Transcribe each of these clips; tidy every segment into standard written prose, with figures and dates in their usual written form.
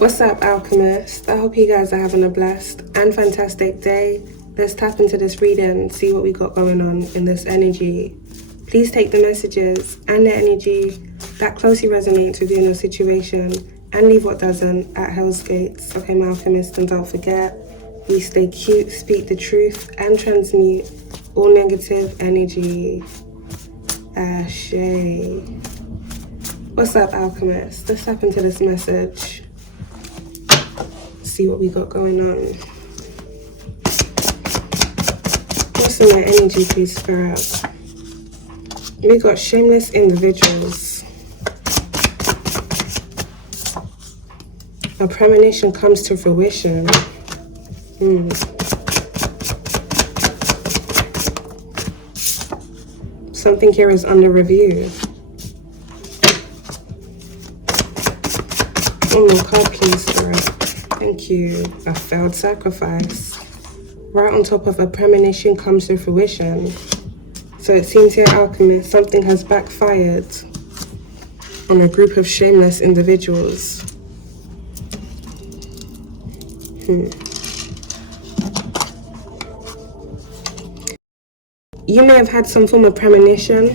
What's up, Alchemist? I hope you guys are having a blessed and fantastic day. Let's tap into this reading, see what we got going on in this energy. Please take the messages and the energy that closely resonates with you in your situation and leave what doesn't at Hell's Gates. Okay, my Alchemist, and don't forget, we stay cute, speak the truth, and transmute all negative energy. Ashe. What's up, Alchemist? Let's tap into this message. See what we got going on. What's in my energy, please, Spirit? We got shameless individuals. A premonition comes to fruition. Something here is under review. One more card, please, Spirit. Thank you. A failed sacrifice. Right on top of a premonition comes to fruition. So it seems here, Alchemist, something has backfired on a group of shameless individuals. You may have had some form of premonition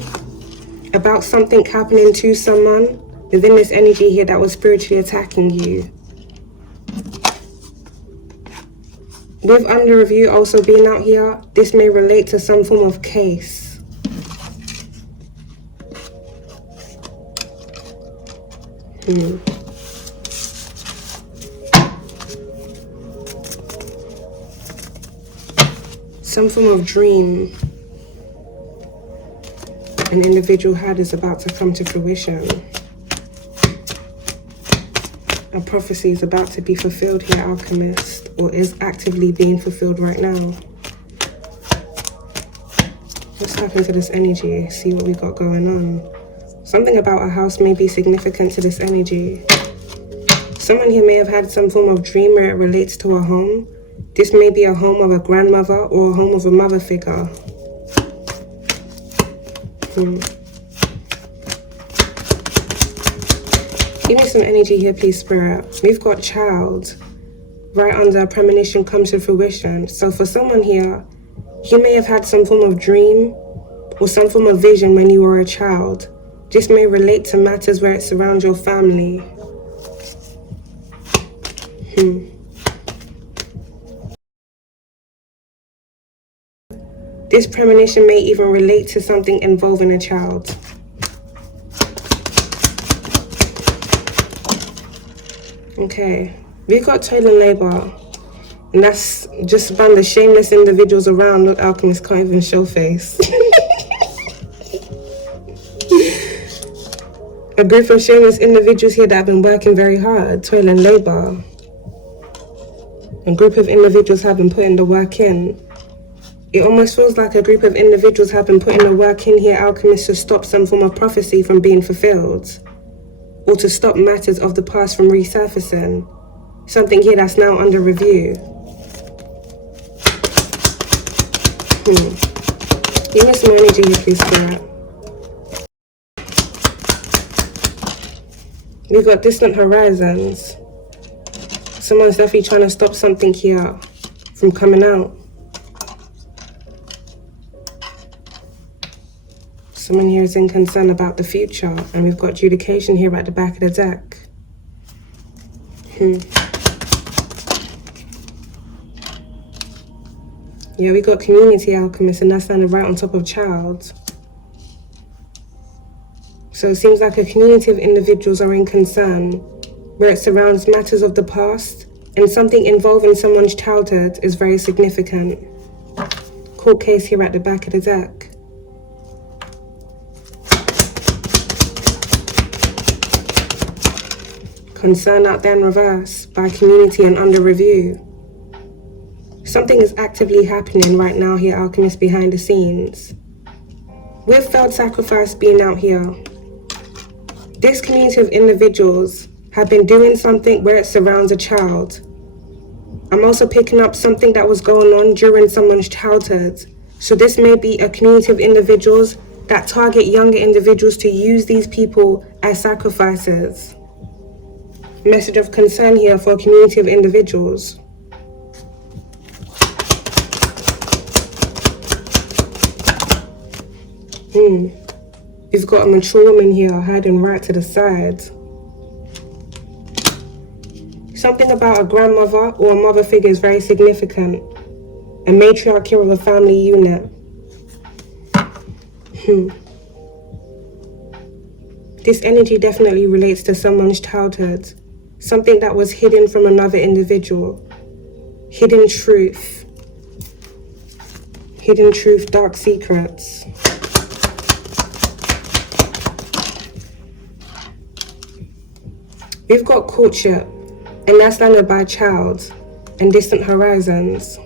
about something happening to someone within this energy here that was spiritually attacking you. With under review also being out here, this may relate to some form of case. Some form of dream an individual had is about to come to fruition. A prophecy is about to be fulfilled here, Alchemist, or is actively being fulfilled right now. Let's tap into this energy, see what we got going on. Something about a house may be significant to this energy. Someone here may have had some form of dream where it relates to a home. This may be a home of a grandmother or a home of a mother figure. Give me some energy here, please, Spirit. We've got child. Right under a premonition comes to fruition. So for someone here, you may have had some form of dream or some form of vision when you were a child. This may relate to matters where it surrounds your family. This premonition may even relate to something involving a child. Okay, we got toil and labor, and that's just about the shameless individuals around. Look, Alchemist can't even show face. A group of shameless individuals here that have been working very hard, toil and labor. A group of individuals have been putting the work in. It almost feels like a group of individuals have been putting the work in here, Alchemist, to stop some form of prophecy from being fulfilled, or to stop matters of the past from resurfacing. Something here that's now under review. Give me some more energy here, please, Spirit. We've got distant horizons. Someone's definitely trying to stop something here from coming out. Someone here is in concern about the future, and we've got adjudication here at the back of the deck. Yeah, we got community, Alchemist, and that's standing right on top of child. So it seems like a community of individuals are in concern where it surrounds matters of the past, and something involving someone's childhood is very significant. Court case here at the back of the deck. Concern out there in reverse by community and under review. Something is actively happening right now here, Alchemist, behind the scenes. With failed sacrifice being out here, this community of individuals have been doing something where it surrounds a child. I'm also picking up something that was going on during someone's childhood. So this may be a community of individuals that target younger individuals to use these people as sacrifices. message of concern here for a community of individuals. You've got a mature woman here hiding right to the side. Something about a grandmother or a mother figure is very significant. A matriarch here of a family unit. This energy definitely relates to someone's childhood. Something that was hidden from another individual. Hidden truth. Hidden truth, dark secrets. We've got courtship, and that's landed by child and distant horizons.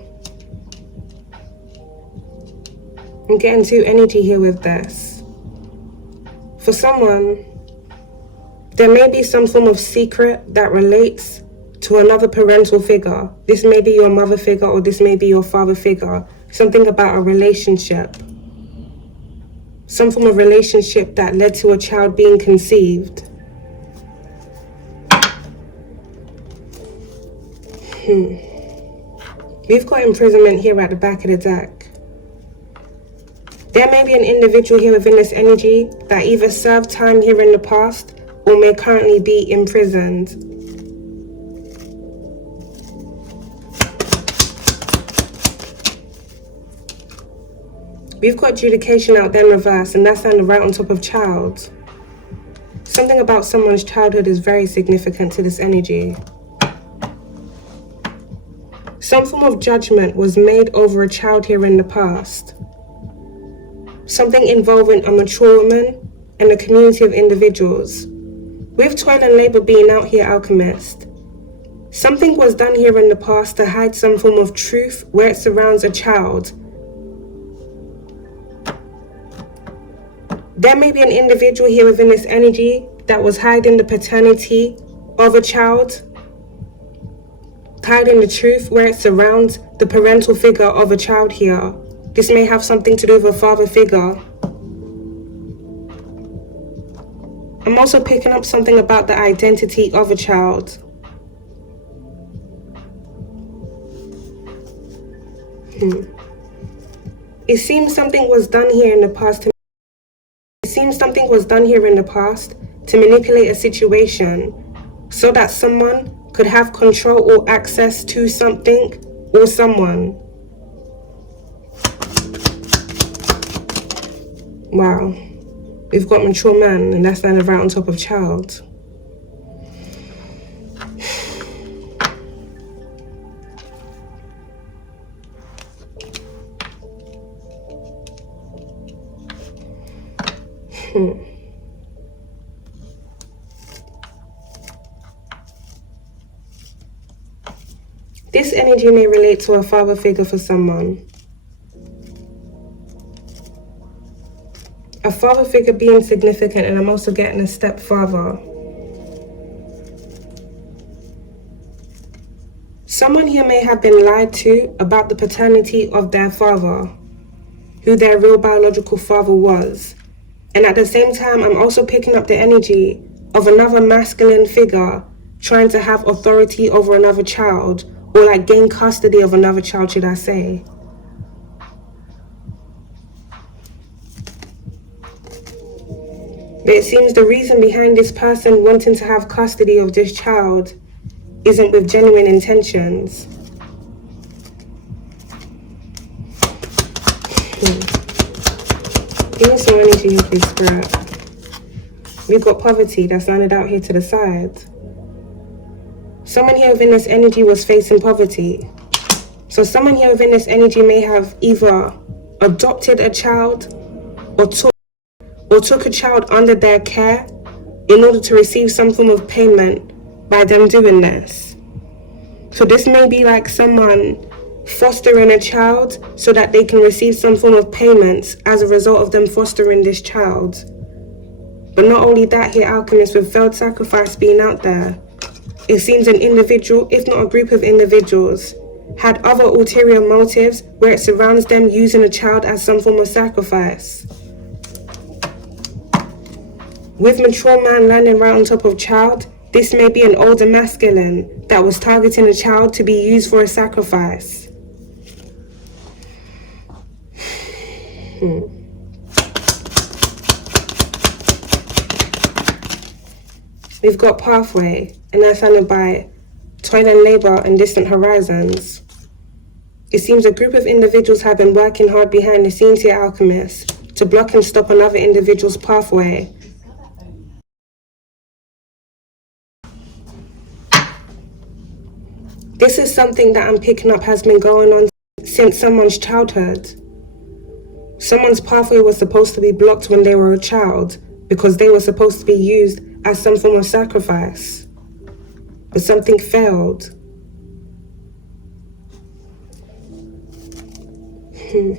I'm getting two energy here with this. For someone, there may be some form of secret that relates to another parental figure. This may be your mother figure or this may be your father figure. Something about a relationship. Some form of relationship that led to a child being conceived. We've got imprisonment here at the back of the deck. There may be an individual here within this energy that either served time here in the past or may currently be imprisoned. We've got adjudication out there in reverse, and that's landed right on top of child. Something about someone's childhood is very significant to this energy. Some form of judgment was made over a child here in the past. Something involving a mature woman and a community of individuals. With toil and labor being out here, Alchemist, something was done here in the past to hide some form of truth where it surrounds a child. There may be an individual here within this energy that was hiding the paternity of a child, hiding the truth where it surrounds the parental figure of a child here. This may have something to do with a father figure. I'm also picking up something about the identity of a child. It seems something was done here in the past to manipulate a situation so that someone could have control or access to something or someone. Wow. We've got mature man, and that's landed right on top of child. This energy may relate to a father figure for someone. A father figure being significant, and I'm also getting a stepfather. Someone here may have been lied to about the paternity of their father, who their real biological father was. And at the same time, I'm also picking up the energy of another masculine figure trying to have authority over another child, or like gain custody of another child, should I say. But it seems the reason behind this person wanting to have custody of this child isn't with genuine intentions. Give me some energy here, please, Spirit. We've got poverty that's landed out here to the side. Someone here within this energy was facing poverty. So someone here within this energy may have either adopted a child or took a child under their care in order to receive some form of payment by them doing this. So this may be like someone fostering a child so that they can receive some form of payments as a result of them fostering this child. But not only that here, Alchemist, with failed sacrifice being out there, it seems an individual, if not a group of individuals, had other ulterior motives where it surrounds them using a child as some form of sacrifice. With mature man landing right on top of child, This may be an older masculine that was targeting a child to be used for a sacrifice. We've got pathway, and that's handled by toil and labor and distant horizons. It seems a group of individuals have been working hard behind the scenes here, Alchemist, to block and stop another individual's pathway. This is something that I'm picking up has been going on since someone's childhood. Someone's pathway was supposed to be blocked when they were a child because they were supposed to be used as some form of sacrifice. But something failed. Give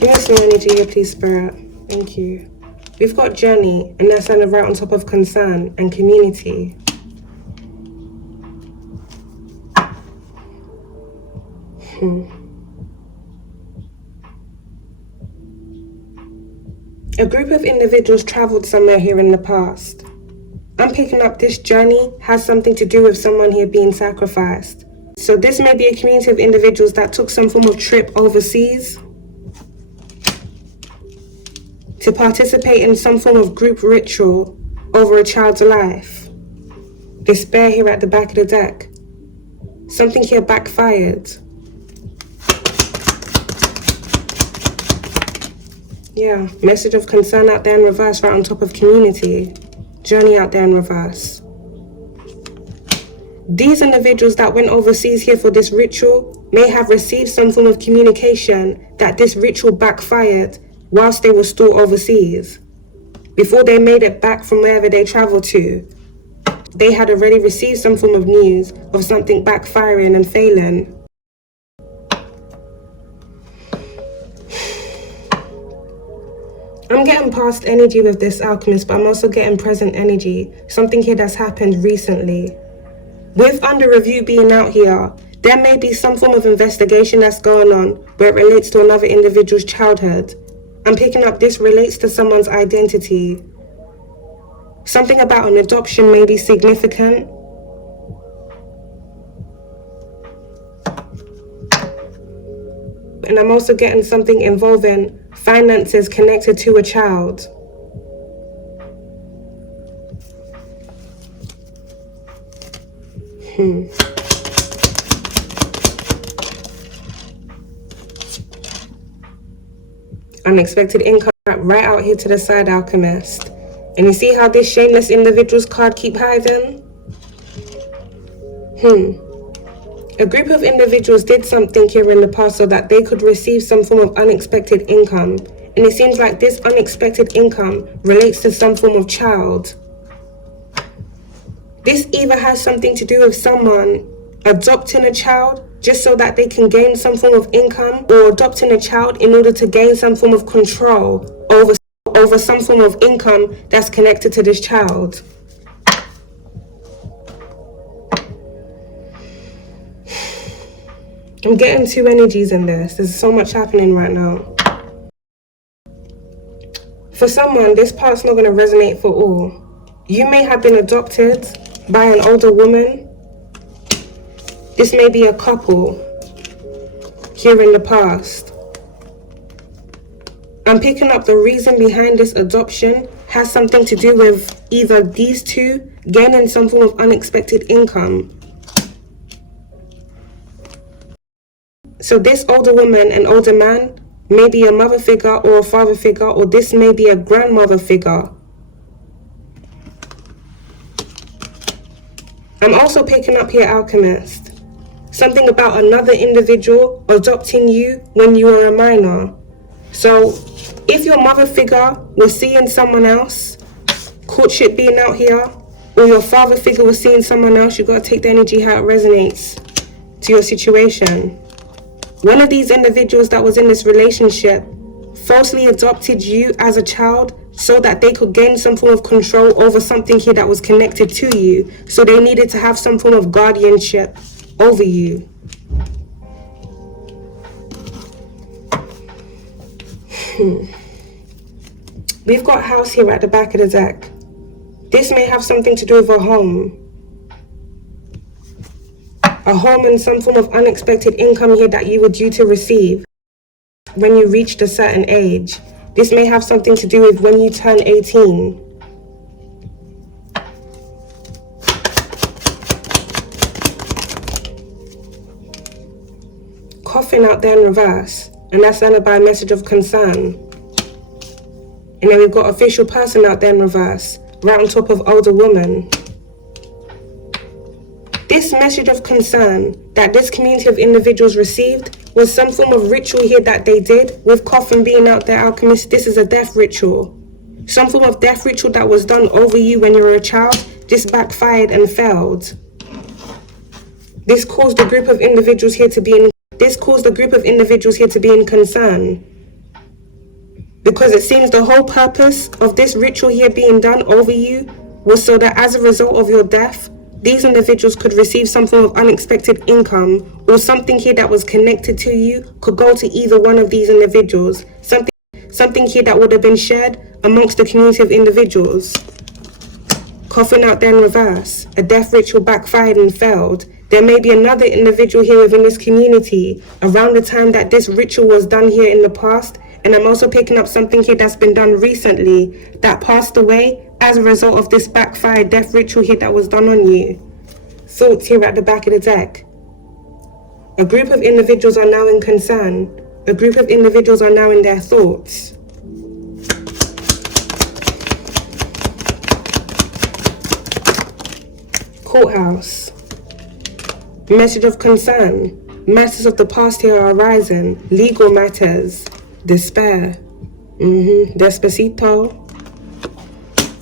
me some energy here, please, Spirit. Thank you. We've got journey, and that's kind of right on top of concern and community. A group of individuals traveled somewhere here in the past. I'm picking up this journey has something to do with someone here being sacrificed. So this may be a community of individuals that took some form of trip overseas to participate in some form of group ritual over a child's life. Despair here at the back of the deck. Something here backfired. Yeah, message of concern out there in reverse right on top of community. Journey out there in reverse. These individuals that went overseas here for this ritual may have received some form of communication that this ritual backfired whilst they were still overseas. Before they made it back from wherever they traveled to, they had already received some form of news of something backfiring and failing. I'm getting past energy with this alchemist, but I'm also getting present energy. Something here that's happened recently. With under review being out here, there may be some form of investigation that's going on where it relates to another individual's childhood. I'm picking up this relates to someone's identity. Something about an adoption may be significant. And I'm also getting something involving finances connected to a child. Unexpected income right out here to the side, Alchemist. And you see how this shameless individual's card keep hiding? A group of individuals did something here in the past so that they could receive some form of unexpected income. And it seems like this unexpected income relates to some form of child. This either has something to do with someone adopting a child just so that they can gain some form of income, or adopting a child in order to gain some form of control over some form of income that's connected to this child. I'm getting two energies in this. There's so much happening right now. For someone, this part's not going to resonate for all. You may have been adopted by an older woman. This may be a couple here in the past. I'm picking up the reason behind this adoption has something to do with either these two gaining some form of unexpected income. So this older woman and older man may be a mother figure or a father figure, or this may be a grandmother figure. I'm also picking up here, Alchemist, something about another individual adopting you when you were a minor. So if your mother figure was seeing someone else, courtship being out here, or your father figure was seeing someone else, you got to take the energy how it resonates to your situation. One of these individuals that was in this relationship falsely adopted you as a child so that they could gain some form of control over something here that was connected to you. So they needed to have some form of guardianship over you. We've got house here at the back of the deck. This may have something to do with a home. A home and some form of unexpected income here that you were due to receive when you reached a certain age. This may have something to do with when you turn 18. Coffin out there in reverse, and that's followed by a message of concern. And then we've got official person out there in reverse, right on top of older woman. This message of concern that this community of individuals received was some form of ritual here that they did. With coffin being out there, alchemist, this is a death ritual. Some form of death ritual that was done over you when you were a child. This backfired and failed. This caused a group of individuals here to be in concern. Because it seems the whole purpose of this ritual here being done over you was so that as a result of your death, these individuals could receive some form of unexpected income, or something here that was connected to you could go to either one of these individuals. Something here that would have been shared amongst the community of individuals. Coffin out there in reverse. A death ritual backfired and failed. There may be another individual here within this community around the time that this ritual was done here in the past. And I'm also picking up something here that's been done recently that passed away as a result of this backfired death ritual here that was done on you. Thoughts here at the back of the deck. A group of individuals are now in concern. A group of individuals are now in their thoughts. Courthouse. Message of concern. Matters of the past here are arising. Legal matters. Despair. Despacito.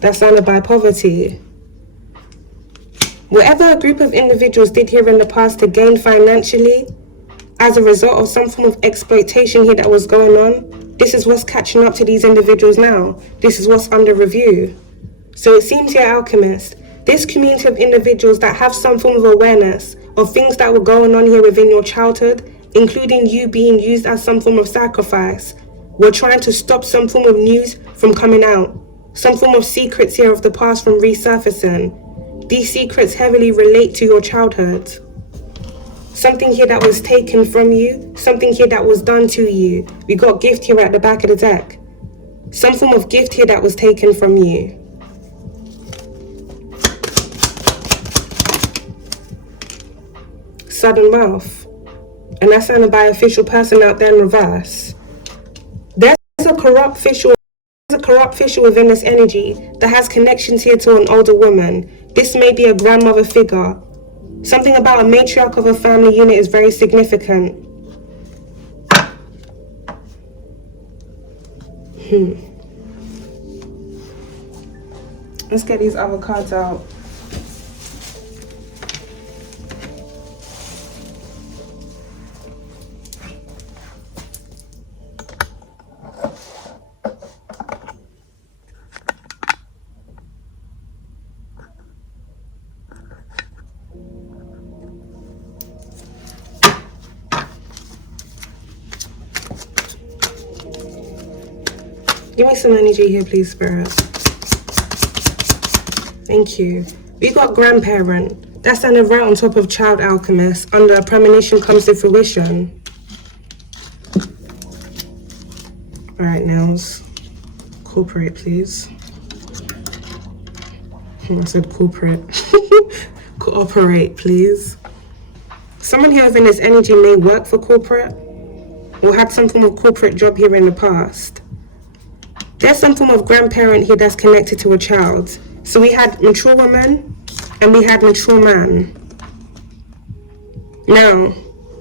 That's surrounded by poverty. Whatever a group of individuals did here in the past to gain financially as a result of some form of exploitation here that was going on, this is what's catching up to these individuals now. This is what's under review. So it seems here, alchemist, this community of individuals that have some form of awareness of things that were going on here within your childhood, including you being used as some form of sacrifice, were trying to stop some form of news from coming out, some form of secrets here of the past from resurfacing. These secrets heavily relate to your childhood. Something here that was taken from you, something here that was done to you. We got gift here at the back of the deck. Some form of gift here that was taken from you. Sudden wealth. And that's surrounded by official person out there in reverse. There's a corrupt official within this energy that has connections here to an older woman. This may be a grandmother figure. Something about a matriarch of a family unit is very significant. Let's get these other cards out. Give me some energy here, please, Spirit. Thank you. We got grandparent. That's standing right on top of child alchemist. Under a premonition comes to fruition. Alright, Nels. Cooperate, please. I said corporate. Cooperate, please. Someone here within this energy may work for corporate or had some form of corporate job here in the past. There's some form of grandparent here that's connected to a child. So we had mature woman and we had mature man. Now,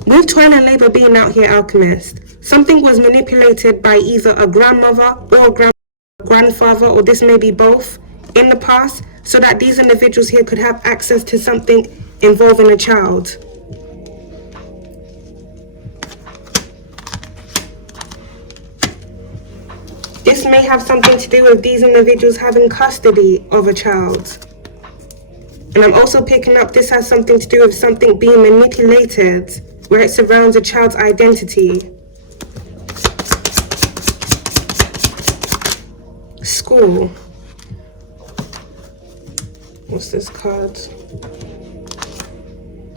with twine and labor being out here, alchemist, something was manipulated by either a grandmother or a grandfather, or this may be both, in the past, so that these individuals here could have access to something involving a child. This may have something to do with these individuals having custody of a child. And I'm also picking up this has something to do with something being manipulated where it surrounds a child's identity. School. What's this card?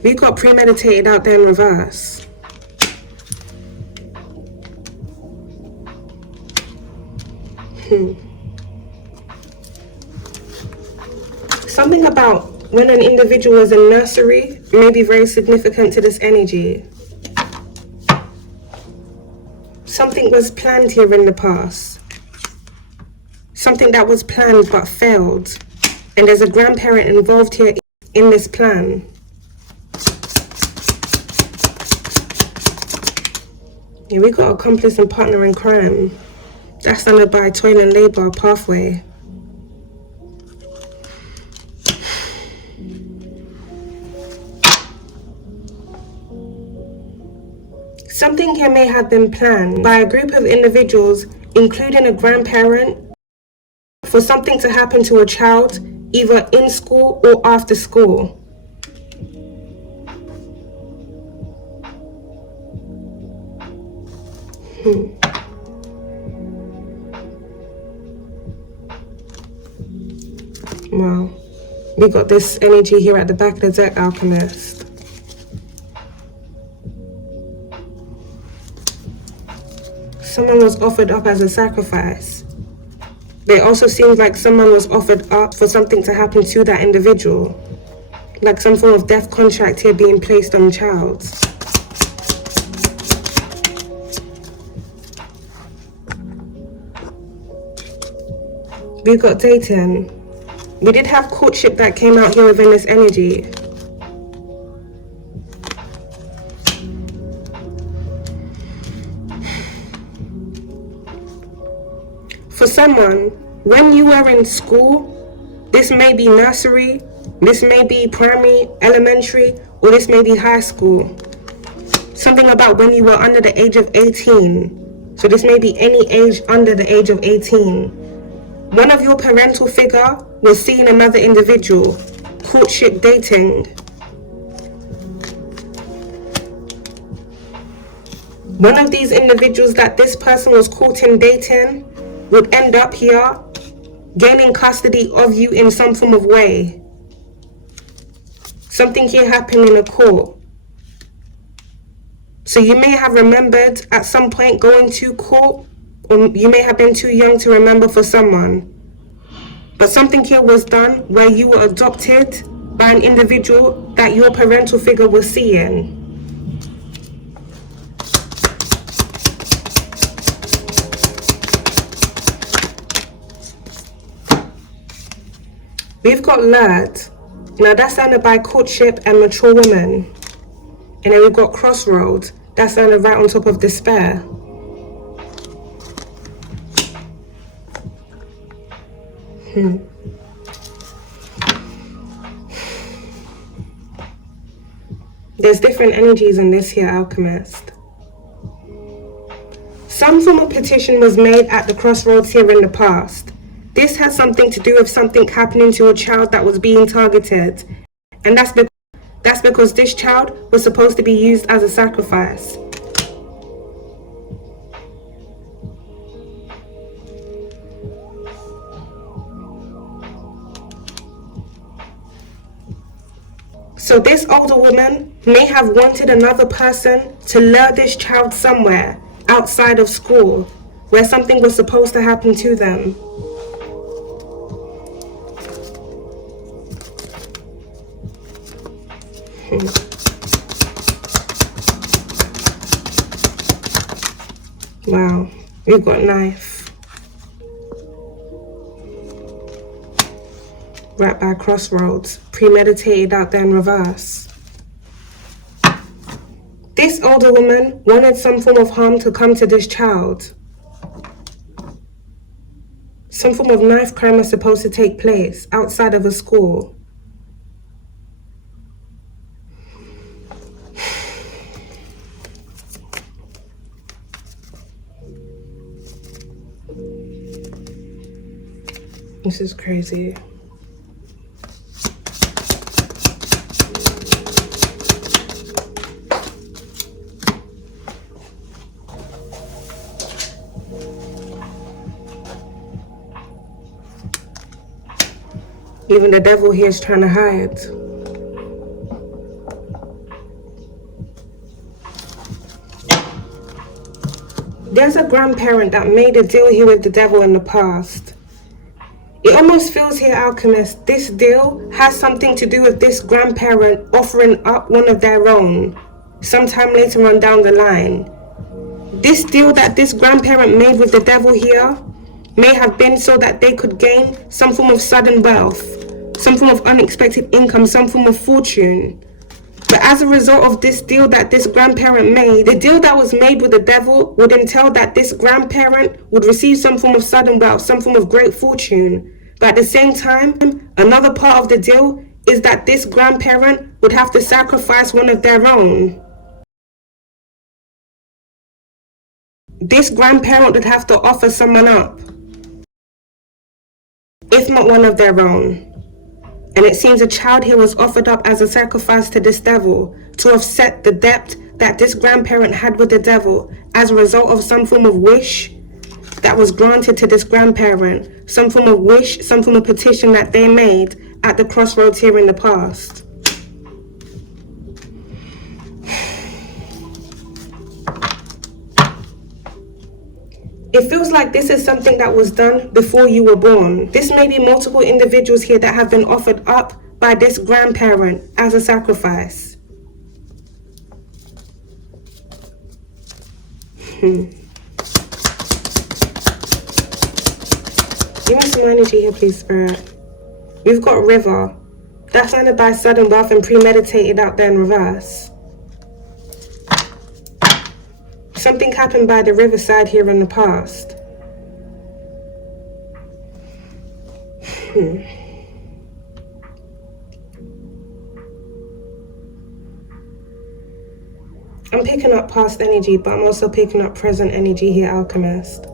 We got premeditated out there in reverse. Something about when an individual was in nursery may be very significant to this energy. Something was planned here in the past. Something that was planned but failed. And there's a grandparent involved here in this plan. Yeah, we got accomplice and partner in crime. That's standard by toil and labor pathway. Something here may have been planned by a group of individuals, including a grandparent, for something to happen to a child, either in school or after school. Wow. We got this energy here at the back of the deck, Alchemist. Someone was offered up as a sacrifice. But it also seems like someone was offered up for something to happen to that individual. Like some form of death contract here being placed on the child. We got dating. We did have courtship that came out here within this energy. For someone, when you were in school, this may be nursery, this may be primary, elementary, or this may be high school. Something about when you were under the age of 18. So this may be any age under the age of 18. One of your parental figure was seeing another individual, courtship, dating. One of these individuals that this person was courting, dating, would end up here gaining custody of you in some form of way. Something here happened in a court. So you may have remembered at some point going to court, or you may have been too young to remember for someone. But something here was done where you were adopted by an individual that your parental figure was seeing. We've got lured. Now that's sounded by courtship and mature woman. And then we've got crossroads. That's sounded right on top of despair. There's different energies in this here, Alchemist. Some form of petition was made at the crossroads here in the past. This has something to do with something happening to a child that was being targeted. And that's because this child was supposed to be used as a sacrifice. So this older woman may have wanted another person to lure this child somewhere outside of school where something was supposed to happen to them. Wow, we've got knife. Right by crossroads, premeditated out there in reverse. This older woman wanted some form of harm to come to this child. Some form of knife crime was supposed to take place outside of a school. This is crazy. Even the devil here is trying to hide. There's a grandparent that made a deal here with the devil in the past. It almost feels here, Alchemist, this deal has something to do with this grandparent offering up one of their own sometime later on down the line. This deal that this grandparent made with the devil here may have been so that they could gain some form of sudden wealth, some form of unexpected income, some form of fortune. But as a result of this deal that this grandparent made, the deal that was made with the devil would entail that this grandparent would receive some form of sudden wealth, some form of great fortune. But at the same time, another part of the deal is that this grandparent would have to sacrifice one of their own. This grandparent would have to offer someone up, if not one of their own. And it seems a child here was offered up as a sacrifice to this devil to offset the debt that this grandparent had with the devil as a result of some form of wish that was granted to this grandparent, some form of wish, some form of petition that they made at the crossroads here in the past. It feels like this is something that was done before you were born. This may be multiple individuals here that have been offered up by this grandparent as a sacrifice. Give me some energy here, please, Spirit. We've got River. That's landed by sudden wealth and premeditated out there in reverse. Something happened by the riverside here in the past. I'm picking up past energy, but I'm also picking up present energy here, Alchemist.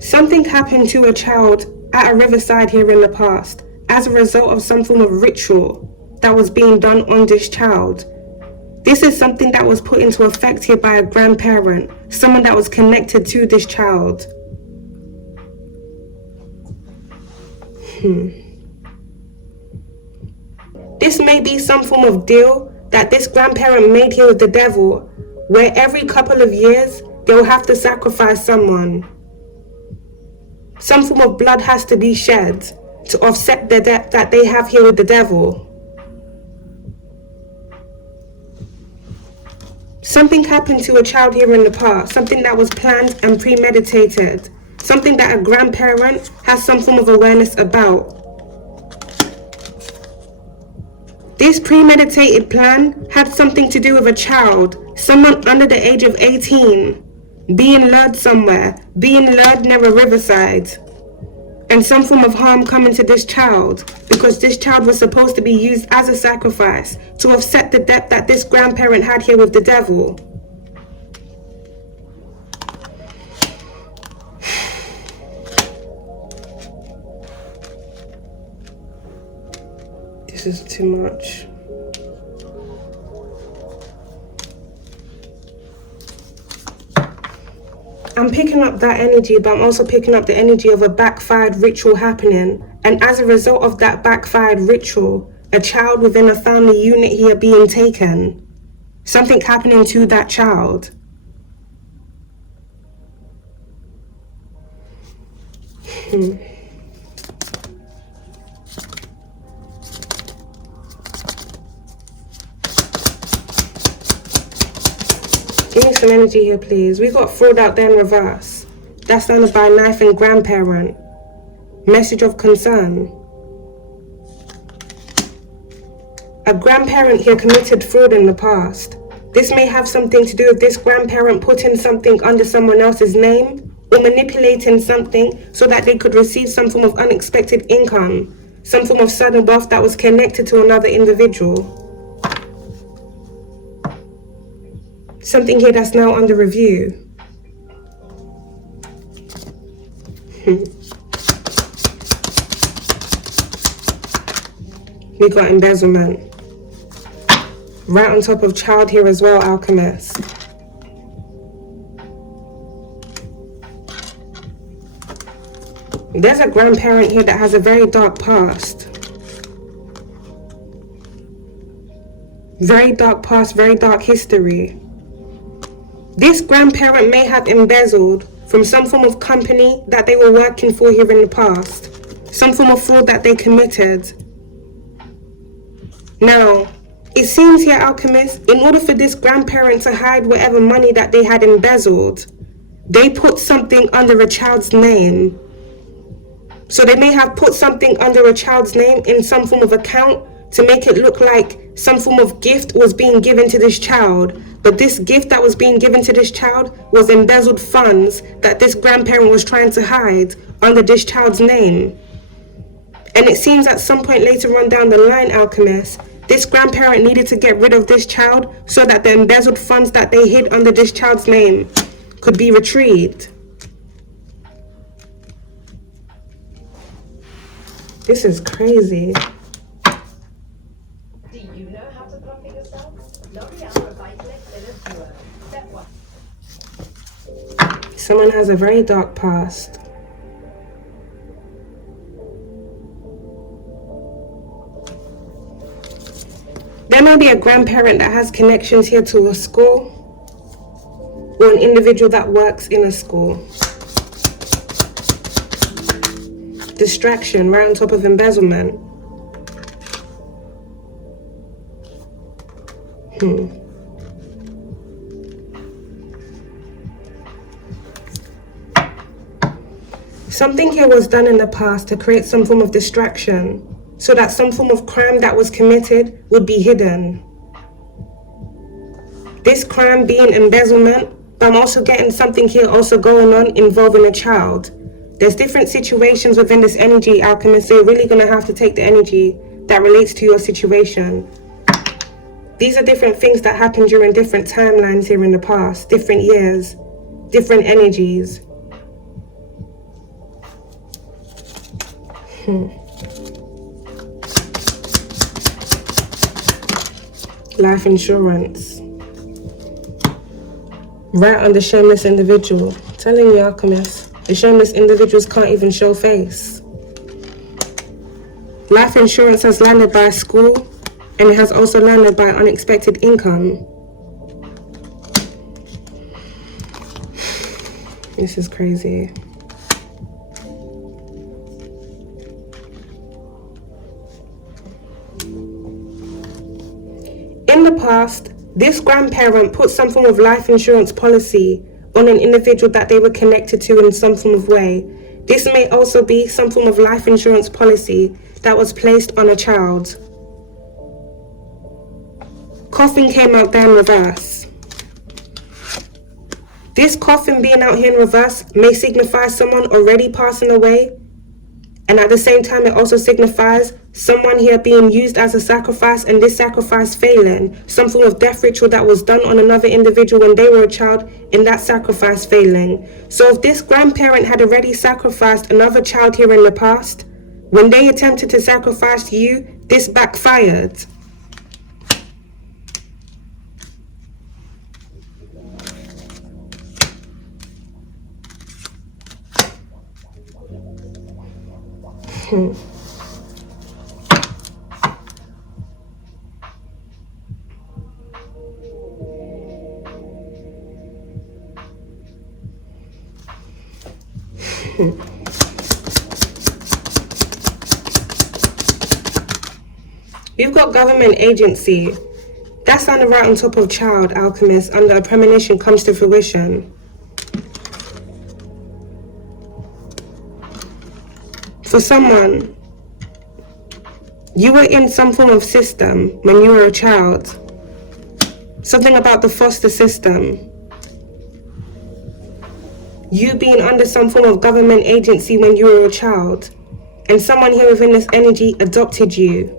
Something happened to a child at a riverside here in the past as a result of some form of ritual that was being done on this child. This is something that was put into effect here by a grandparent, someone that was connected to this child. This may be some form of deal that this grandparent made here with the devil, where every couple of years they'll have to sacrifice someone. Some form of blood has to be shed to offset the debt that they have here with the devil. Something happened to a child here in the past, something that was planned and premeditated, something that a grandparent has some form of awareness about. This premeditated plan had something to do with a child, someone under the age of 18, being lured somewhere, being lured near a riverside, and some form of harm coming to this child, because this child was supposed to be used as a sacrifice to offset the debt that this grandparent had here with the devil. This is too much. I'm picking up that energy, but I'm also picking up the energy of a backfired ritual happening. And as a result of that backfired ritual, a child within a family unit here being taken. Something happening to that child. Give me some energy here, please. We got fraud out there in reverse. That's landed by knife and grandparent. Message of concern. A grandparent here committed fraud in the past. This may have something to do with this grandparent putting something under someone else's name or manipulating something so that they could receive some form of unexpected income, some form of sudden wealth that was connected to another individual. Something here that's now under review. We got embezzlement. Right on top of child here as well, Alchemist. There's a grandparent here that has a very dark past. Very dark past, very dark history. This grandparent may have embezzled from some form of company that they were working for here in the past. Some form of fraud that they committed. Now, it seems here, Alchemist, in order for this grandparent to hide whatever money that they had embezzled, they put something under a child's name. So they may have put something under a child's name in some form of account to make it look like some form of gift was being given to this child. But this gift that was being given to this child was embezzled funds that this grandparent was trying to hide under this child's name. And it seems at some point later on down the line, Alchemist, this grandparent needed to get rid of this child so that the embezzled funds that they hid under this child's name could be retrieved. This is crazy. Do you know how to copy yourself? L'Oreal Revitalift Linen Duo. Step 1. Someone has a very dark past. There may be a grandparent that has connections here to a school or an individual that works in a school. Distraction right on top of embezzlement. Something here was done in the past to create some form of distraction so that some form of crime that was committed would be hidden. This crime being embezzlement, but I'm also getting something here also going on involving a child. There's different situations within this energy, Alchemist, so you're really going to have to take the energy that relates to your situation. These are different things that happened during different timelines here in the past, different years, different energies. Life insurance. Right on the shameless individual. Telling you, Alchemist. The shameless individuals can't even show face. Life insurance has landed by school, and it has also landed by unexpected income. This is crazy. In the past, this grandparent put some form of life insurance policy on an individual that they were connected to in some form of way. This may also be some form of life insurance policy that was placed on a child. Coffin came out there in reverse. This coffin being out here in reverse may signify someone already passing away, and at the same time it also signifies someone here being used as a sacrifice, and this sacrifice failing, some form of death ritual that was done on another individual when they were a child, and that sacrifice failing. So if this grandparent had already sacrificed another child here in the past, when they attempted to sacrifice you, this backfired. You've got government agency. That's under right on top of child, Alchemist, under a premonition comes to fruition. For someone, you were in some form of system when you were a child. Something about the foster system. You being under some form of government agency when you were a child. And someone here within this energy adopted you.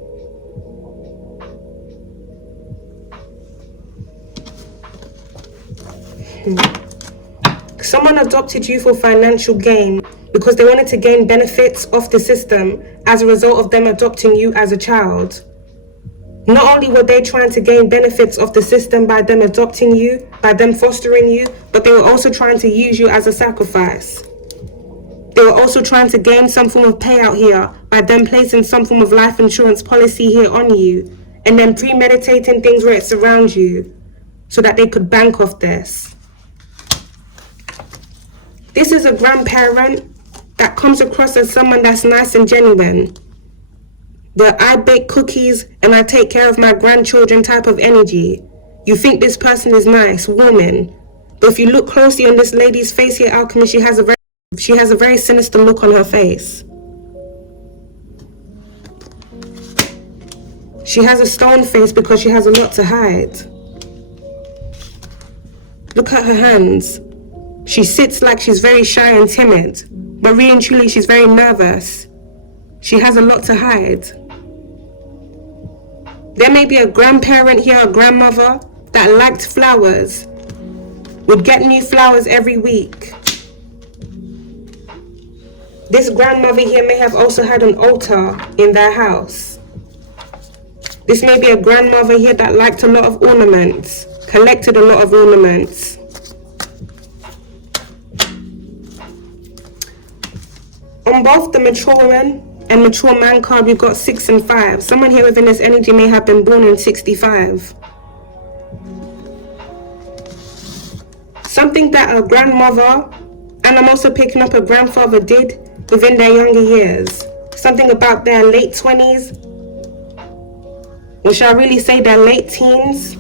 Someone adopted you for financial gain because they wanted to gain benefits off the system as a result of them adopting you as a child. Not only were they trying to gain benefits off the system by them adopting you, by them fostering you, but they were also trying to use you as a sacrifice. They were also trying to gain some form of payout here by them placing some form of life insurance policy here on you, and then premeditating things where it surrounds you so that they could bank off this. This is a grandparent that comes across as someone that's nice and genuine. The I bake cookies and I take care of my grandchildren type of energy. You think this person is nice, warming. But if you look closely on this lady's face here, Alchemist, she has a very sinister look on her face. She has a stone face because she has a lot to hide. Look at her hands. She sits like she's very shy and timid, but really and truly she's very nervous. She has a lot to hide. There may be a grandparent here, a grandmother, that liked flowers, would get new flowers every week. This grandmother here may have also had an altar in their house. This may be a grandmother here that liked a lot of ornaments, collected a lot of ornaments. On both the mature woman and mature man card, we've got 6 and 5. Someone here within this energy may have been born in 65. Something that a grandmother, and I'm also picking up a grandfather, did within their younger years. Something about their late 20s, or shall I really say their late teens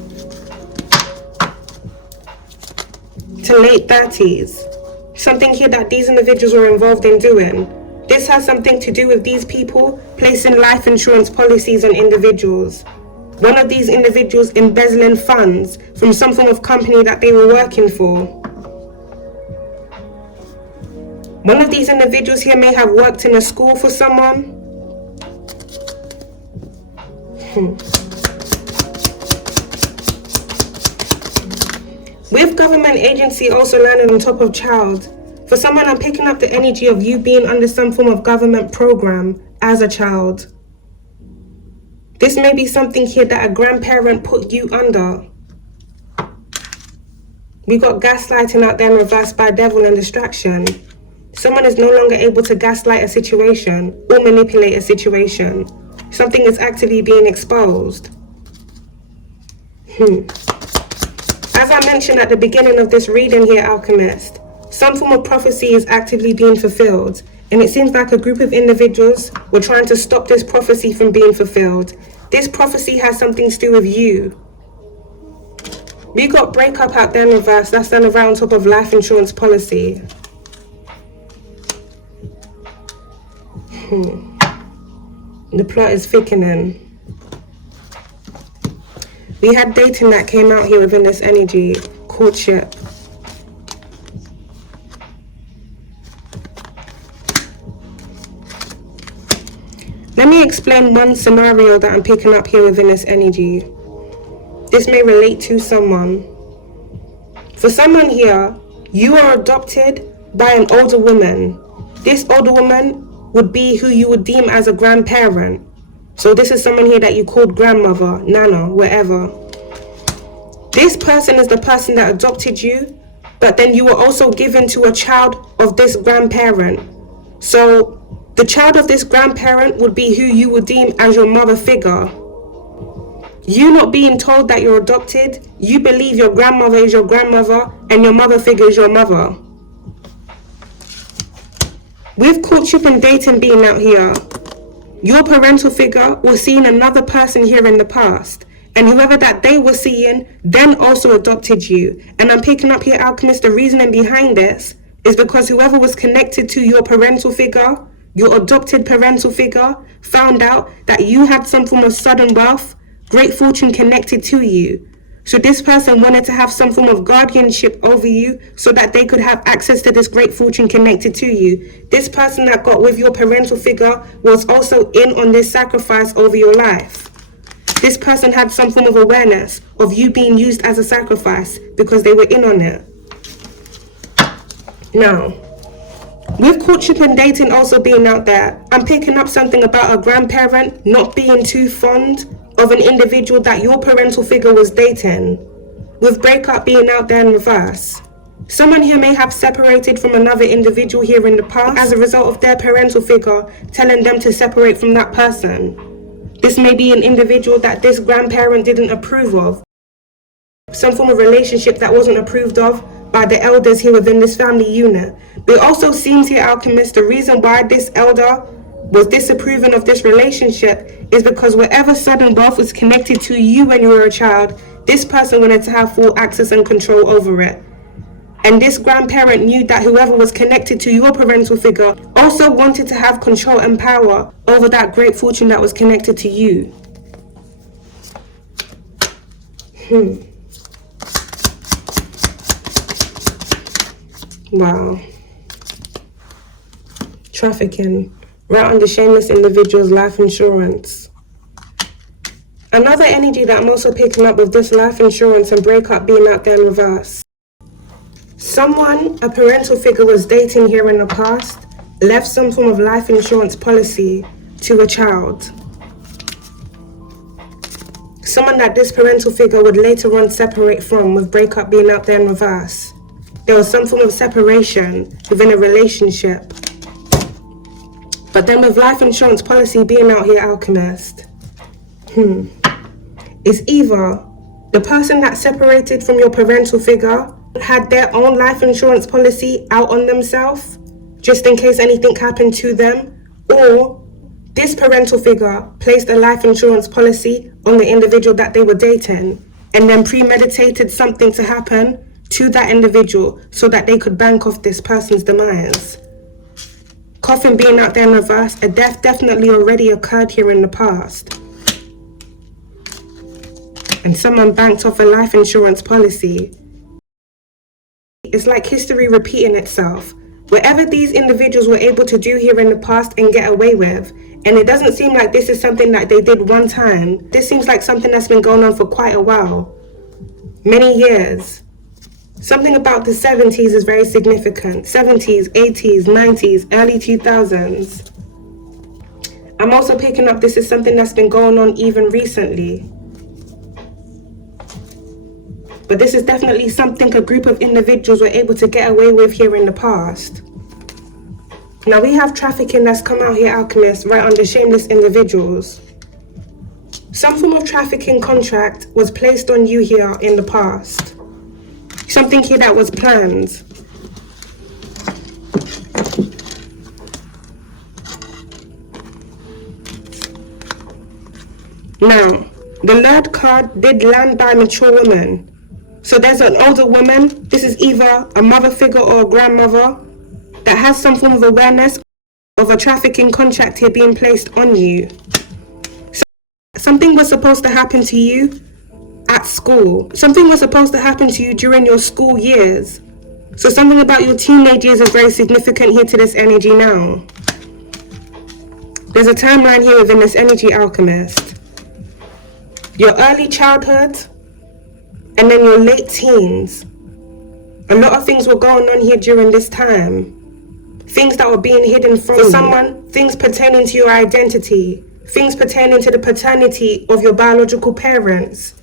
to late 30s. Something here that these individuals were involved in doing. This has something to do with these people placing life insurance policies on individuals. One of these individuals embezzling funds from some form of company that they were working for. One of these individuals here may have worked in a school for someone. With government agency also landed on top of child. For someone, I'm picking up the energy of you being under some form of government program as a child. This may be something here that a grandparent put you under. We got gaslighting out there in reverse by devil and distraction. Someone is no longer able to gaslight a situation or manipulate a situation. Something is actively being exposed. As I mentioned at the beginning of this reading here, Alchemist, some form of prophecy is actively being fulfilled, and it seems like a group of individuals were trying to stop this prophecy from being fulfilled. This prophecy has something to do with you. We got breakup out there in reverse, that's done around top of life insurance policy. The plot is thickening. We had dating that came out here within this energy, courtship. Let me explain one scenario that I'm picking up here within this energy. This may relate to someone. For someone here, you are adopted by an older woman. This older woman would be who you would deem as a grandparent. So this is someone here that you called grandmother, nana, whatever. This person is the person that adopted you, but then you were also given to a child of this grandparent. So the child of this grandparent would be who you would deem as your mother figure. You not being told that you're adopted, you believe your grandmother is your grandmother and your mother figure is your mother. With courtship and dating being out here, your parental figure was seeing another person here in the past, and whoever that they were seeing then also adopted you. And I'm picking up here, Alchemist, the reasoning behind this is because whoever was connected to your parental figure, your adopted parental figure, found out that you had some form of sudden wealth, great fortune connected to you. So this person wanted to have some form of guardianship over you so that they could have access to this great fortune connected to you. This person that got with your parental figure was also in on this sacrifice over your life. This person had some form of awareness of you being used as a sacrifice because they were in on it. Now, with courtship and dating also being out there, I'm picking up something about a grandparent not being too fond of an individual that your parental figure was dating. With breakup being out there in reverse, Someone who may have separated from another individual here in the past as a result of their parental figure telling them to separate from that person. This may be an individual that this grandparent didn't approve of, some form of relationship that wasn't approved of by the elders here within this family unit. But it also seems here, Alchemist, the reason why this elder was disapproving of this relationship is because whatever sudden wealth was connected to you when you were a child, this person wanted to have full access and control over it. And this grandparent knew that whoever was connected to your parental figure also wanted to have control and power over that great fortune that was connected to you. Wow. Trafficking. Right under shameless individuals' life insurance. Another energy that I'm also picking up with this life insurance and breakup being out there in reverse. Someone, a parental figure, was dating here in the past, left some form of life insurance policy to a child. Someone that this parental figure would later on separate from, with breakup being out there in reverse. There was some form of separation within a relationship. But then with life insurance policy being out here, Alchemist, it's either the person that separated from your parental figure had their own life insurance policy out on themselves, just in case anything happened to them, or this parental figure placed a life insurance policy on the individual that they were dating, and then premeditated something to happen to that individual so that they could bank off this person's demise. Coffin being out there in reverse, a death definitely already occurred here in the past. And someone banked off a life insurance policy. It's like history repeating itself. Whatever these individuals were able to do here in the past and get away with, and it doesn't seem like this is something that they did one time. This seems like something that's been going on for quite a while. Many years. Something about the 70s is very significant. 70s, 80s, 90s, early 2000s. I'm also picking up this is something that's been going on even recently. But this is definitely something a group of individuals were able to get away with here in the past. Now we have trafficking that's come out here, Alchemist, right under shameless individuals. Some form of trafficking contract was placed on you here in the past. Something here that was planned. Now, the Lord card did land by a mature woman. So there's an older woman, this is either a mother figure or a grandmother, that has some form of awareness of a trafficking contract here being placed on you. So something was supposed to happen to you at school. Something was supposed to happen to you during your school years. So something about your teenage years is very significant here to this energy now. There's a timeline here within this energy, Alchemist. Your early childhood, and then your late teens. A lot of things were going on here during this time. Things that were being hidden from someone, things pertaining to your identity, things pertaining to the paternity of your biological parents.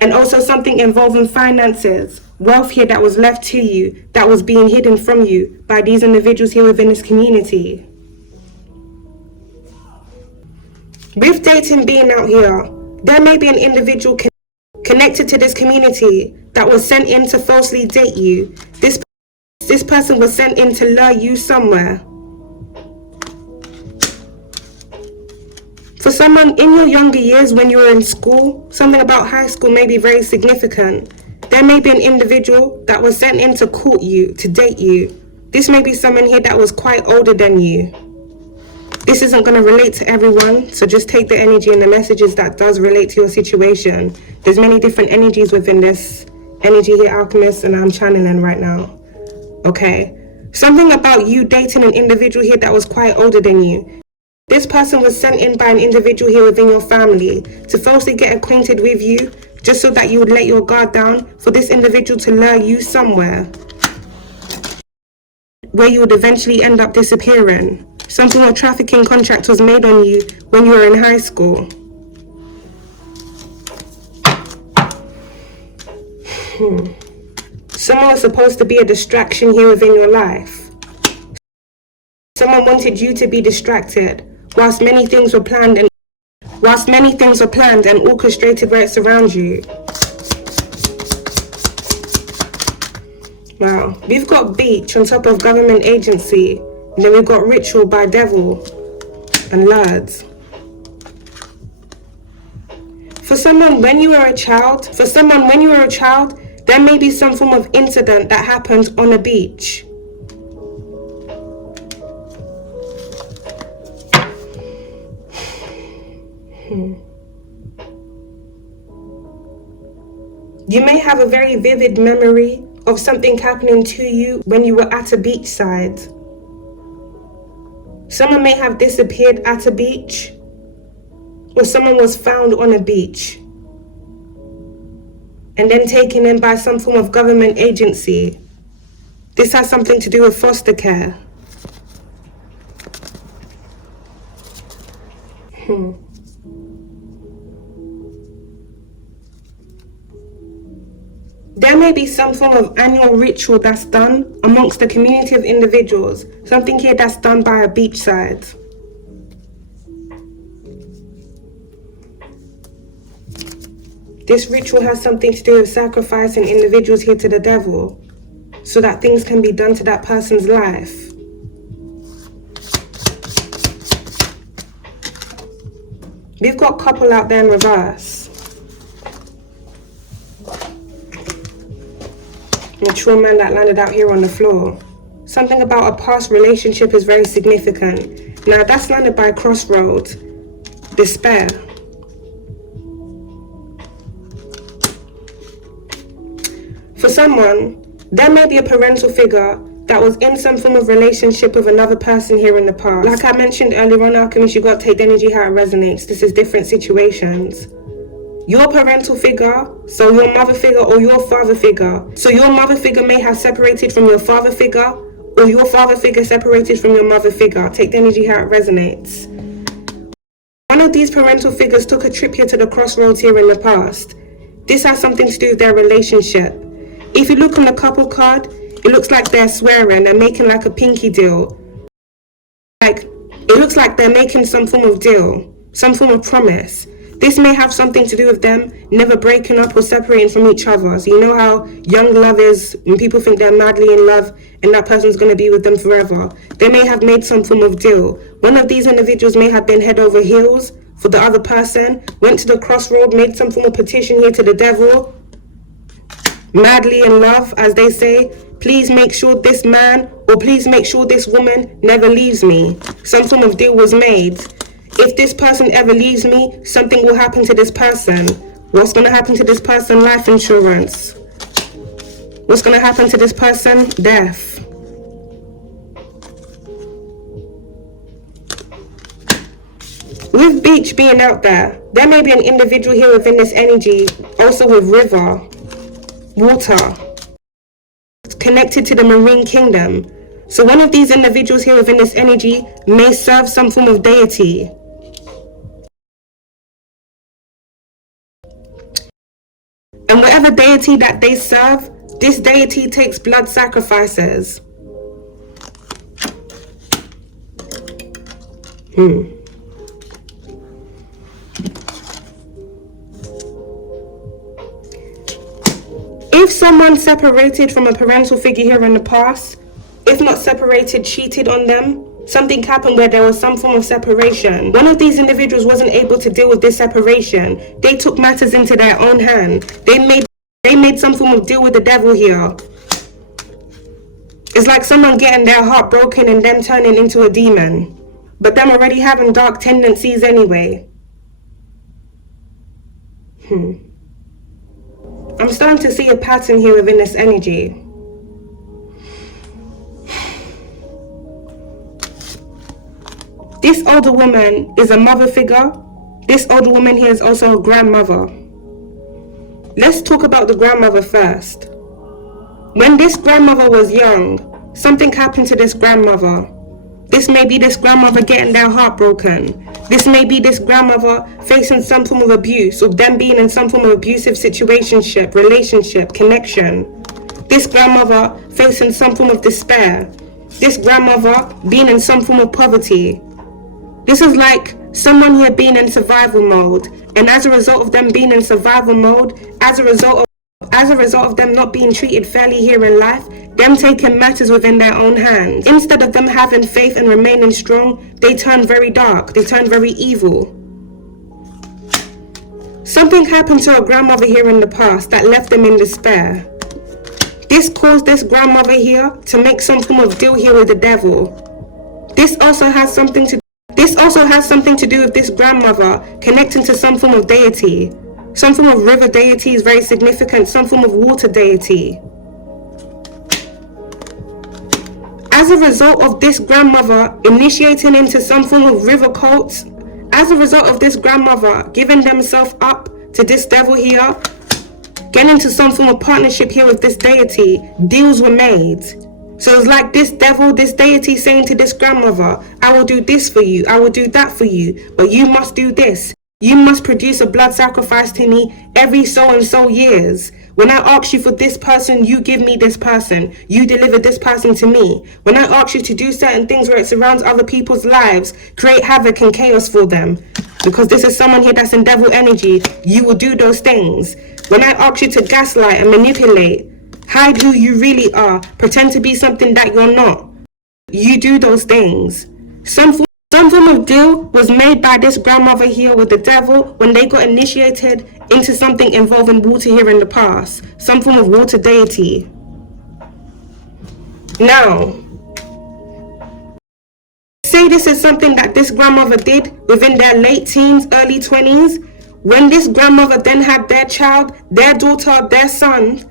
And also something involving finances, wealth here that was left to you, that was being hidden from you by these individuals here within this community. With dating being out here, there may be an individual connected to this community that was sent in to falsely date you. This person was sent in to lure you somewhere. For someone in your younger years when you were in school, something about high school may be very significant. There may be an individual that was sent in to court you, to date you. This may be someone here that was quite older than you. This isn't going to relate to everyone, so just take the energy and the messages that does relate to your situation. There's many different energies within this energy here, Alchemist, and I'm channeling right now. Okay? Something about you dating an individual here that was quite older than you. This person was sent in by an individual here within your family to falsely get acquainted with you, just so that you would let your guard down for this individual to lure you somewhere where you would eventually end up disappearing. Some form of trafficking contract was made on you when you were in high school. Someone was supposed to be a distraction here within your life. Someone wanted you to be distracted whilst many things were planned and orchestrated where it's around you. Wow, we've got beach on top of government agency, and then we've got ritual by devil and lords. For someone when you were a child, there may be some form of incident that happened on a beach. You may have a very vivid memory of something happening to you when you were at a beachside. Someone may have disappeared at a beach, or someone was found on a beach and then taken in by some form of government agency. This has something to do with foster care. There may be some form of annual ritual that's done amongst the community of individuals, something here that's done by a beachside. This ritual has something to do with sacrificing individuals here to the devil, so that things can be done to that person's life. We've got couple out there in reverse. Mature man that landed out here on the floor. Something about a past relationship is very significant. Now that's landed by crossroads. Despair. For someone, there may be a parental figure that was in some form of relationship with another person here in the past. Like I mentioned earlier on, Alchemist, you got to take the energy how it resonates. This is different situations. Your parental figure, so your mother figure or your father figure. So your mother figure may have separated from your father figure, or your father figure separated from your mother figure. Take the energy how it resonates. One of these parental figures took a trip here to the crossroads here in the past. This has something to do with their relationship. If you look on the couple card, it looks like they're swearing, they're making like a pinky deal. Like, it looks like they're making some form of deal, some form of promise. This may have something to do with them never breaking up or separating from each other. So you know how young love is when people think they're madly in love and that person's going to be with them forever. They may have made some form of deal. One of these individuals may have been head over heels for the other person, went to the crossroad, made some form of petition here to the devil. Madly in love, as they say. Please make sure this man or please make sure this woman never leaves me. Some form of deal was made. If this person ever leaves me, something will happen to this person. What's going to happen to this person? Life insurance. What's going to happen to this person? Death. With beach being out there may be an individual here within this energy, also with river, water, connected to the marine kingdom. So one of these individuals here within this energy may serve some form of deity. And whatever deity that they serve, this deity takes blood sacrifices. If someone separated from a parental figure here in the past, if not separated, cheated on them, something happened where there was some form of separation. One of these individuals wasn't able to deal with this separation. They took matters into their own hand. They made some form of deal with the devil here. It's like someone getting their heart broken and them turning into a demon. But them already having dark tendencies anyway. I'm starting to see a pattern here within this energy. This older woman is a mother figure. This older woman here is also a grandmother. Let's talk about the grandmother first. When this grandmother was young, something happened to this grandmother. This may be this grandmother getting their heart broken. This may be this grandmother facing some form of abuse, or them being in some form of abusive situationship, relationship, connection. this grandmother facing some form of despair. This grandmother being in some form of poverty. This is like someone here being in survival mode, and as a result of them being in survival mode, as a result of them not being treated fairly here in life, them taking matters within their own hands. Instead of them having faith and remaining strong, they turn very dark, they turn very evil. Something happened to a grandmother here in the past that left them in despair. This caused this grandmother here to make some form of deal here with the devil. This also has something to do with this grandmother connecting to some form of deity. Some form of river deity is very significant, some form of water deity. As a result of this grandmother initiating into some form of river cults, as a result of this grandmother giving themselves up to this devil here, getting into some form of partnership here with this deity, deals were made. So it's like this devil, this deity saying to this grandmother, I will do this for you, I will do that for you, but you must do this. You must produce a blood sacrifice to me every so and so years. When I ask you for this person, you give me this person. You deliver this person to me. When I ask you to do certain things where it surrounds other people's lives, create havoc and chaos for them. Because this is someone here that's in devil energy, you will do those things. When I ask you to gaslight and manipulate, hide who you really are, pretend to be something that you're not, you do those things. Some form of deal was made by this grandmother here with the devil when they got initiated into something involving water here in the past. Some form of water deity. Now, say this is something that this grandmother did within their late teens, early 20s. When this grandmother then had their child, their daughter, their son.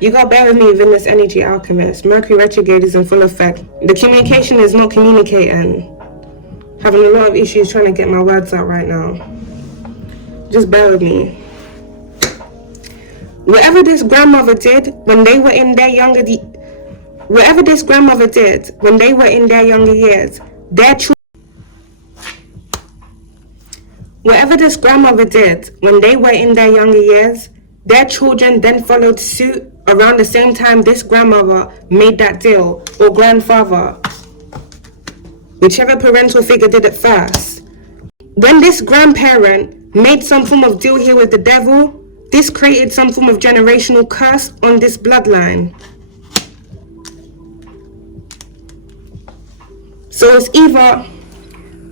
You gotta bear with me within this energy, alchemist. Mercury retrograde is in full effect. The communication is not communicating. Having a lot of issues trying to get my words out right now. Just bear with me. Whatever this grandmother did when they were in their younger years, their children then followed suit around the same time this grandmother made that deal, or grandfather. Whichever parental figure did it first. When this grandparent made some form of deal here with the devil, this created some form of generational curse on this bloodline. So it's either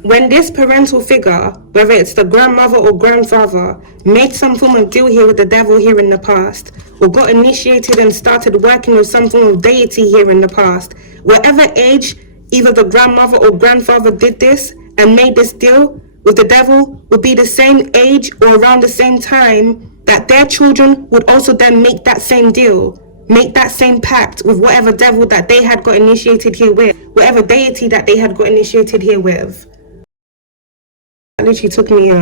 when this parental figure, whether it's the grandmother or grandfather, made some form of deal here with the devil here in the past, or got initiated and started working with some form of deity here in the past, whatever age either the grandmother or grandfather did this and made this deal with the devil would be the same age or around the same time that their children would also then make that same deal, make that same pact with whatever devil that they had got initiated here with, whatever deity that they had got initiated here with. That literally took me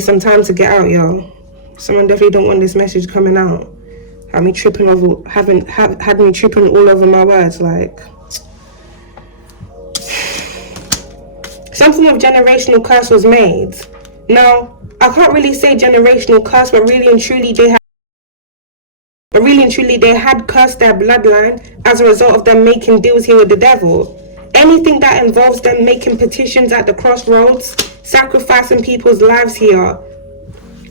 some time to get out, yo. Someone definitely don't want this message coming out. Had me tripping all over my words, like. Some form of generational curse was made. Now, I can't really say generational curse, but really and truly they had cursed their bloodline as a result of them making deals here with the devil. Anything that involves them making petitions at the crossroads, sacrificing people's lives here,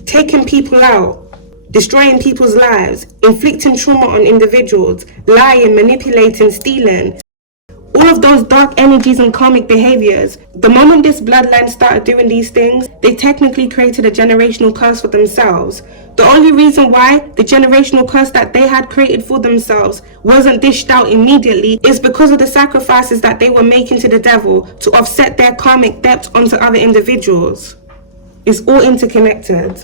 taking people out, destroying people's lives, inflicting trauma on individuals, lying, manipulating, stealing. All of those dark energies and karmic behaviors, the moment this bloodline started doing these things, they technically created a generational curse for themselves. The only reason why the generational curse that they had created for themselves wasn't dished out immediately is because of the sacrifices that they were making to the devil to offset their karmic debt onto other individuals. It's all interconnected.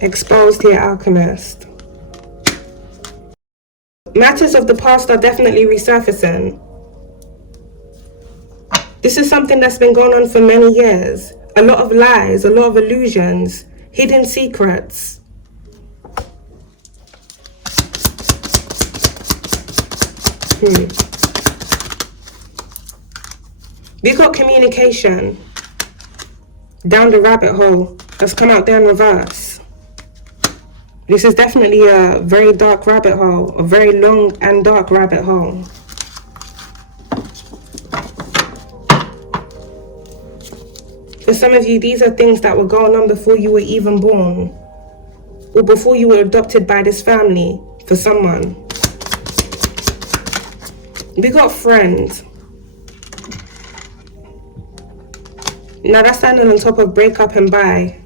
Exposed here, alchemist. Matters of the past are definitely resurfacing. This is something that's been going on for many years. A lot of lies, a lot of illusions, hidden secrets. We got communication down the rabbit hole that's come out there in reverse. This is definitely a very dark rabbit hole, a very long and dark rabbit hole. For some of you, these are things that were going on before you were even born, or before you were adopted by this family for someone. We got friends. Now that's standing on top of break up and buy.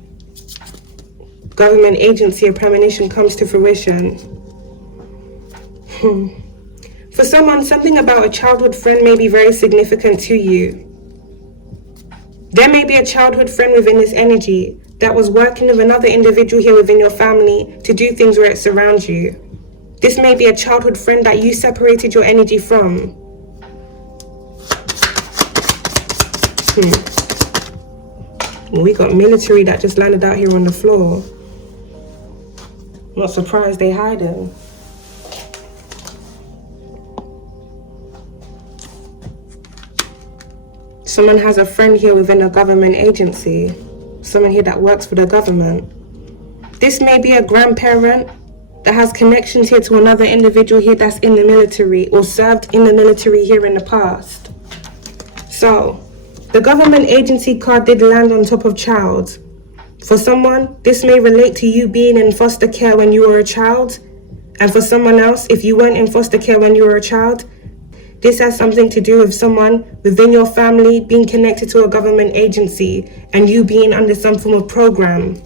Government agency, a premonition comes to fruition. For someone, something about a childhood friend may be very significant to you. There may be a childhood friend within this energy that was working with another individual here within your family to do things where it surrounds you. This may be a childhood friend that you separated your energy from. We got military that just landed out here on the floor. Not surprised they hiding. Someone has a friend here within a government agency. Someone here that works for the government. This may be a grandparent that has connections here to another individual here that's in the military or served in the military here in the past. So, the government agency card did land on top of child. For someone, this may relate to you being in foster care when you were a child. And for someone else, if you weren't in foster care when you were a child, this has something to do with someone within your family being connected to a government agency and you being under some form of program.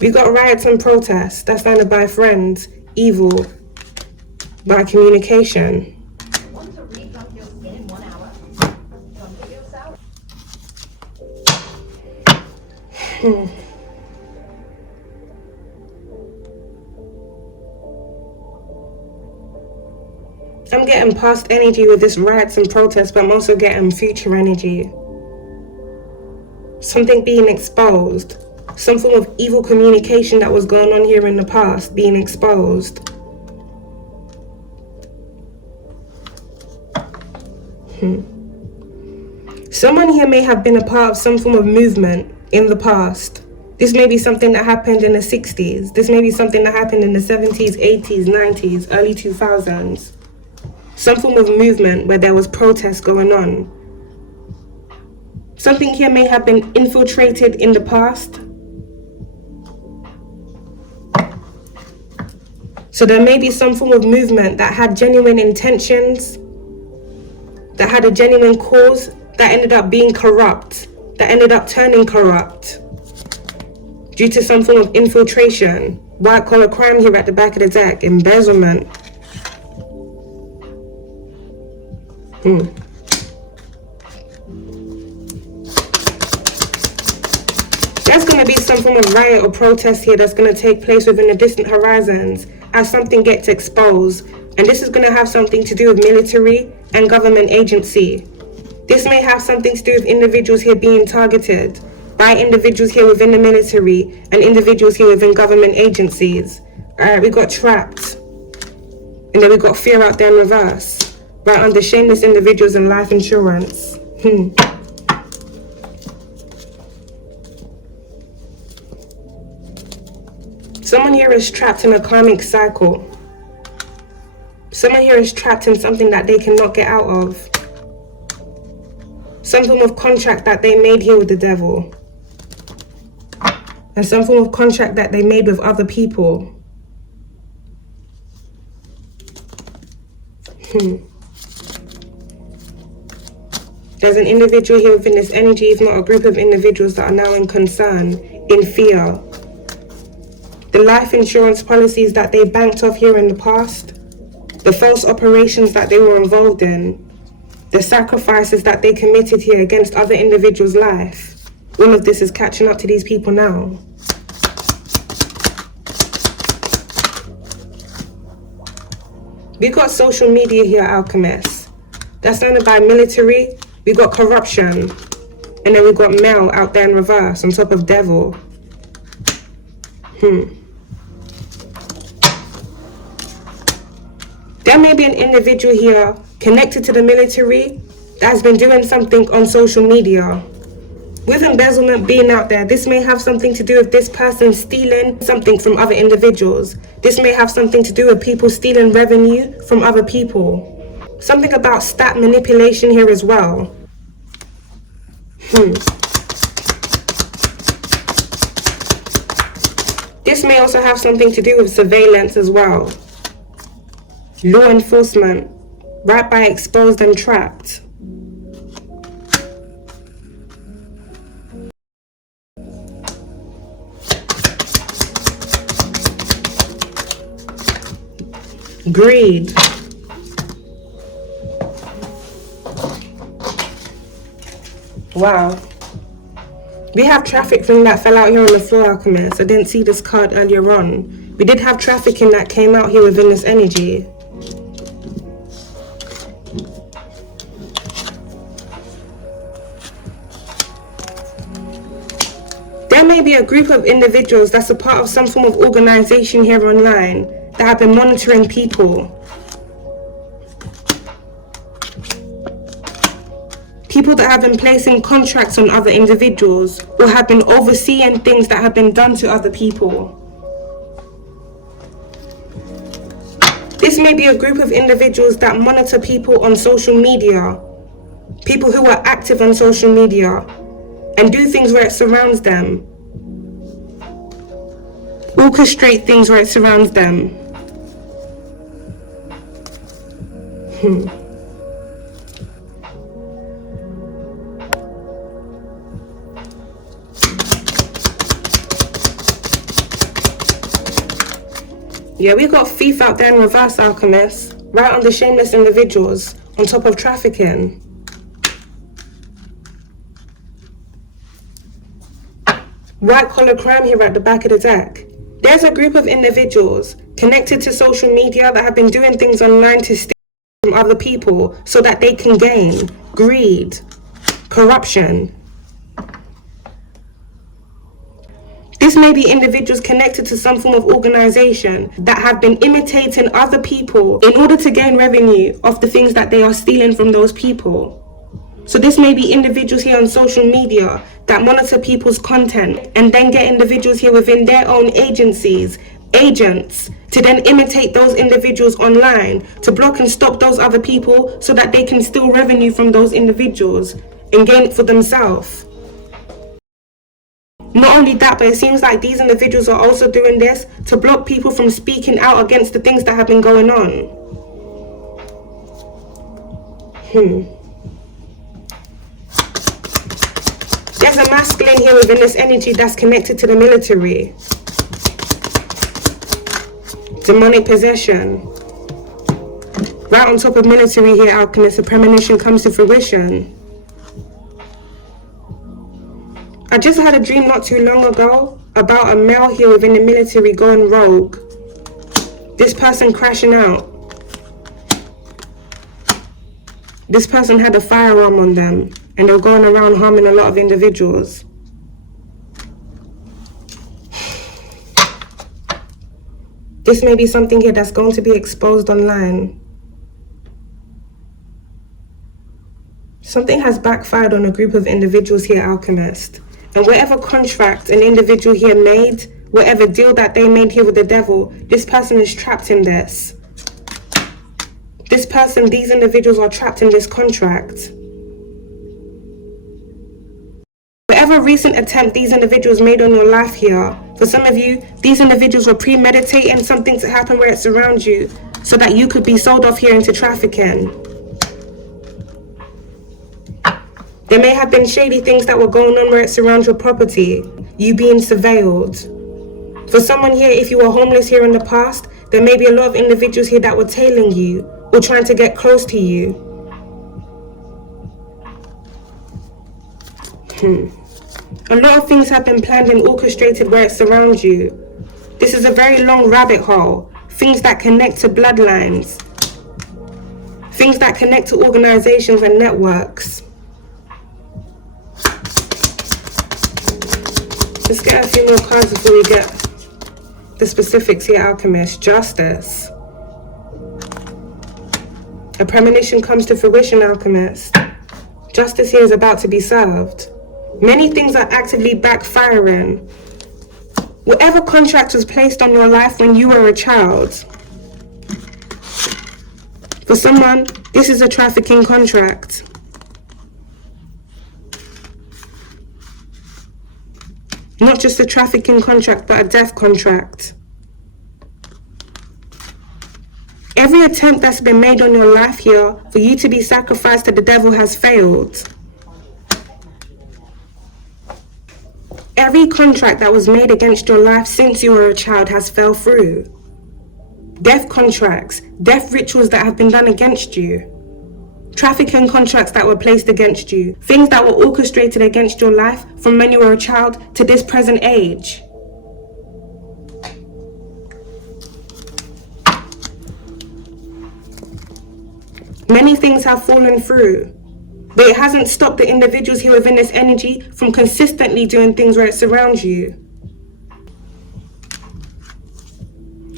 We got riots and protests. That's landed by friends. Evil. By communication. Want to re-plump your skin in 1 hour? Come to yourself. I'm getting past energy with this riots and protests, but I'm also getting future energy. Something being exposed. Some form of evil communication that was going on here in the past being exposed. Someone here may have been a part of some form of movement in the past. This may be something that happened in the 60s. This may be something that happened in the 70s, 80s, 90s, early 2000s. Some form of movement where there was protest going on. Something here may have been infiltrated in the past. So there may be some form of movement that had genuine intentions, that had a genuine cause, that ended up being corrupt, that ended up turning corrupt due to some form of infiltration, white collar crime here at the back of the deck, embezzlement. There's going to be some form of riot or protest here that's going to take place within the distant horizons as something gets exposed. And this is going to have something to do with military and government agency. This may have something to do with individuals here being targeted by individuals here within the military and individuals here within government agencies. Alright, we got trapped. And then we got fear out there in reverse. Right under shameless individuals and life insurance. Someone here is trapped in a karmic cycle. Someone here is trapped in something that they cannot get out of. Some form of contract that they made here with the devil. And some form of contract that they made with other people. There's an individual here within this energy, if not a group of individuals that are now in concern, in fear. The life insurance policies that they banked off here in the past, the false operations that they were involved in, the sacrifices that they committed here against other individuals' life. All of this is catching up to these people now. We got social media here, alchemists. That's surrounded by military. We got corruption. And then we got male out there in reverse on top of devil. There may be an individual here connected to the military that has been doing something on social media. With embezzlement being out there, this may have something to do with this person stealing something from other individuals. This may have something to do with people stealing revenue from other people. Something about stat manipulation here as well. This may also have something to do with surveillance as well. Law enforcement, right by exposed and trapped. Greed. Wow. We have trafficking that fell out here on the floor, Alchemist. I didn't see this card earlier on. We did have trafficking that came out here within this energy. There may be a group of individuals that's a part of some form of organization here online that have been monitoring people. People that have been placing contracts on other individuals or have been overseeing things that have been done to other people. This may be a group of individuals that monitor people on social media. People who are active on social media and do things where it surrounds them. Orchestrate things where it surrounds them. Yeah, we got thief out there in reverse, Alchemist. Right under shameless individuals, on top of trafficking. White collar crime here at the back of the deck. There's a group of individuals connected to social media that have been doing things online to steal from other people so that they can gain. Greed. Corruption. This may be individuals connected to some form of organization that have been imitating other people in order to gain revenue off the things that they are stealing from those people. So this may be individuals here on social media that monitor people's content and then get individuals here within their own agencies, agents, to then imitate those individuals online to block and stop those other people so that they can steal revenue from those individuals and gain it for themselves. Not only that, but it seems like these individuals are also doing this to block people from speaking out against the things that have been going on. There's a masculine here within this energy that's connected to the military. Demonic possession. Right on top of military here, Alchemist, a premonition comes to fruition. I just had a dream not too long ago about a male here within the military going rogue. This person crashing out. This person had a firearm on them and they're going around harming a lot of individuals. This may be something here that's going to be exposed online. Something has backfired on a group of individuals here, Alchemist. And whatever contract an individual here made, whatever deal that they made here with the devil, this person is trapped in this. This person, these individuals are trapped in this contract. Whatever recent attempt these individuals made on your life here, for some of you, these individuals were premeditating something to happen where it surrounds you so that you could be sold off here into trafficking. There may have been shady things that were going on where it surrounds your property, you being surveilled. For someone here, if you were homeless here in the past, there may be a lot of individuals here that were tailing you or trying to get close to you. A lot of things have been planned and orchestrated where it surrounds you. This is a very long rabbit hole. Things that connect to bloodlines. Things that connect to organizations and networks. Let's get a few more cards before we get the specifics here, Alchemist. Justice. A premonition comes to fruition, Alchemist. Justice here is about to be served. Many things are actively backfiring. Whatever contract was placed on your life when you were a child. For someone, this is a trafficking contract. Not just a trafficking contract, but a death contract. Every attempt that's been made on your life here for you to be sacrificed to the devil has failed. Every contract that was made against your life since you were a child has fell through. Death contracts, death rituals that have been done against you. Trafficking contracts that were placed against you. Things that were orchestrated against your life from when you were a child to this present age. Many things have fallen through, but it hasn't stopped the individuals here within this energy from consistently doing things where it surrounds you.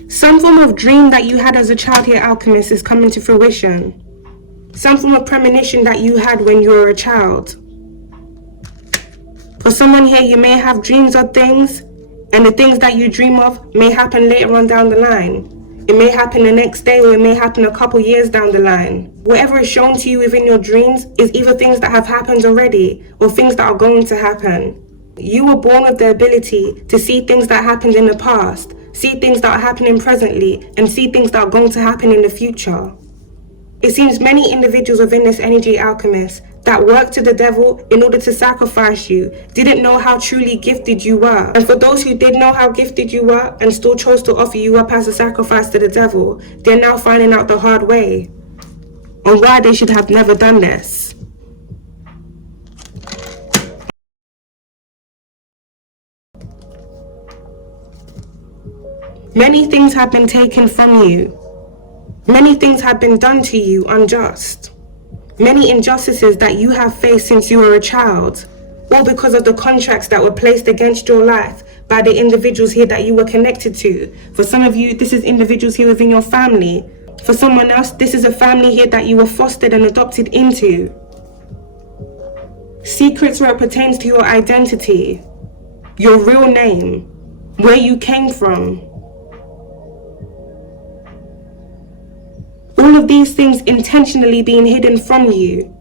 Some form of dream that you had as a child here, Alchemist, is coming to fruition. Some form of premonition that you had when you were a child. For someone here, you may have dreams of things, and the things that you dream of may happen later on down the line. It may happen the next day, or it may happen a couple years down the line. Whatever is shown to you within your dreams is either things that have happened already, or things that are going to happen. You were born with the ability to see things that happened in the past, see things that are happening presently, and see things that are going to happen in the future. It seems many individuals within this energy, Alchemist, that worked to the devil in order to sacrifice you, didn't know how truly gifted you were. And for those who did know how gifted you were and still chose to offer you up as a sacrifice to the devil, they're now finding out the hard way on why they should have never done this. Many things have been taken from you. Many things have been done to you unjust. Many injustices that you have faced since you were a child, all because of the contracts that were placed against your life by the individuals here that you were connected to. For some of you, this is individuals here within your family. For someone else, this is a family here that you were fostered and adopted into. Secrets where it pertains to your identity, your real name, where you came from. All of these things intentionally being hidden from you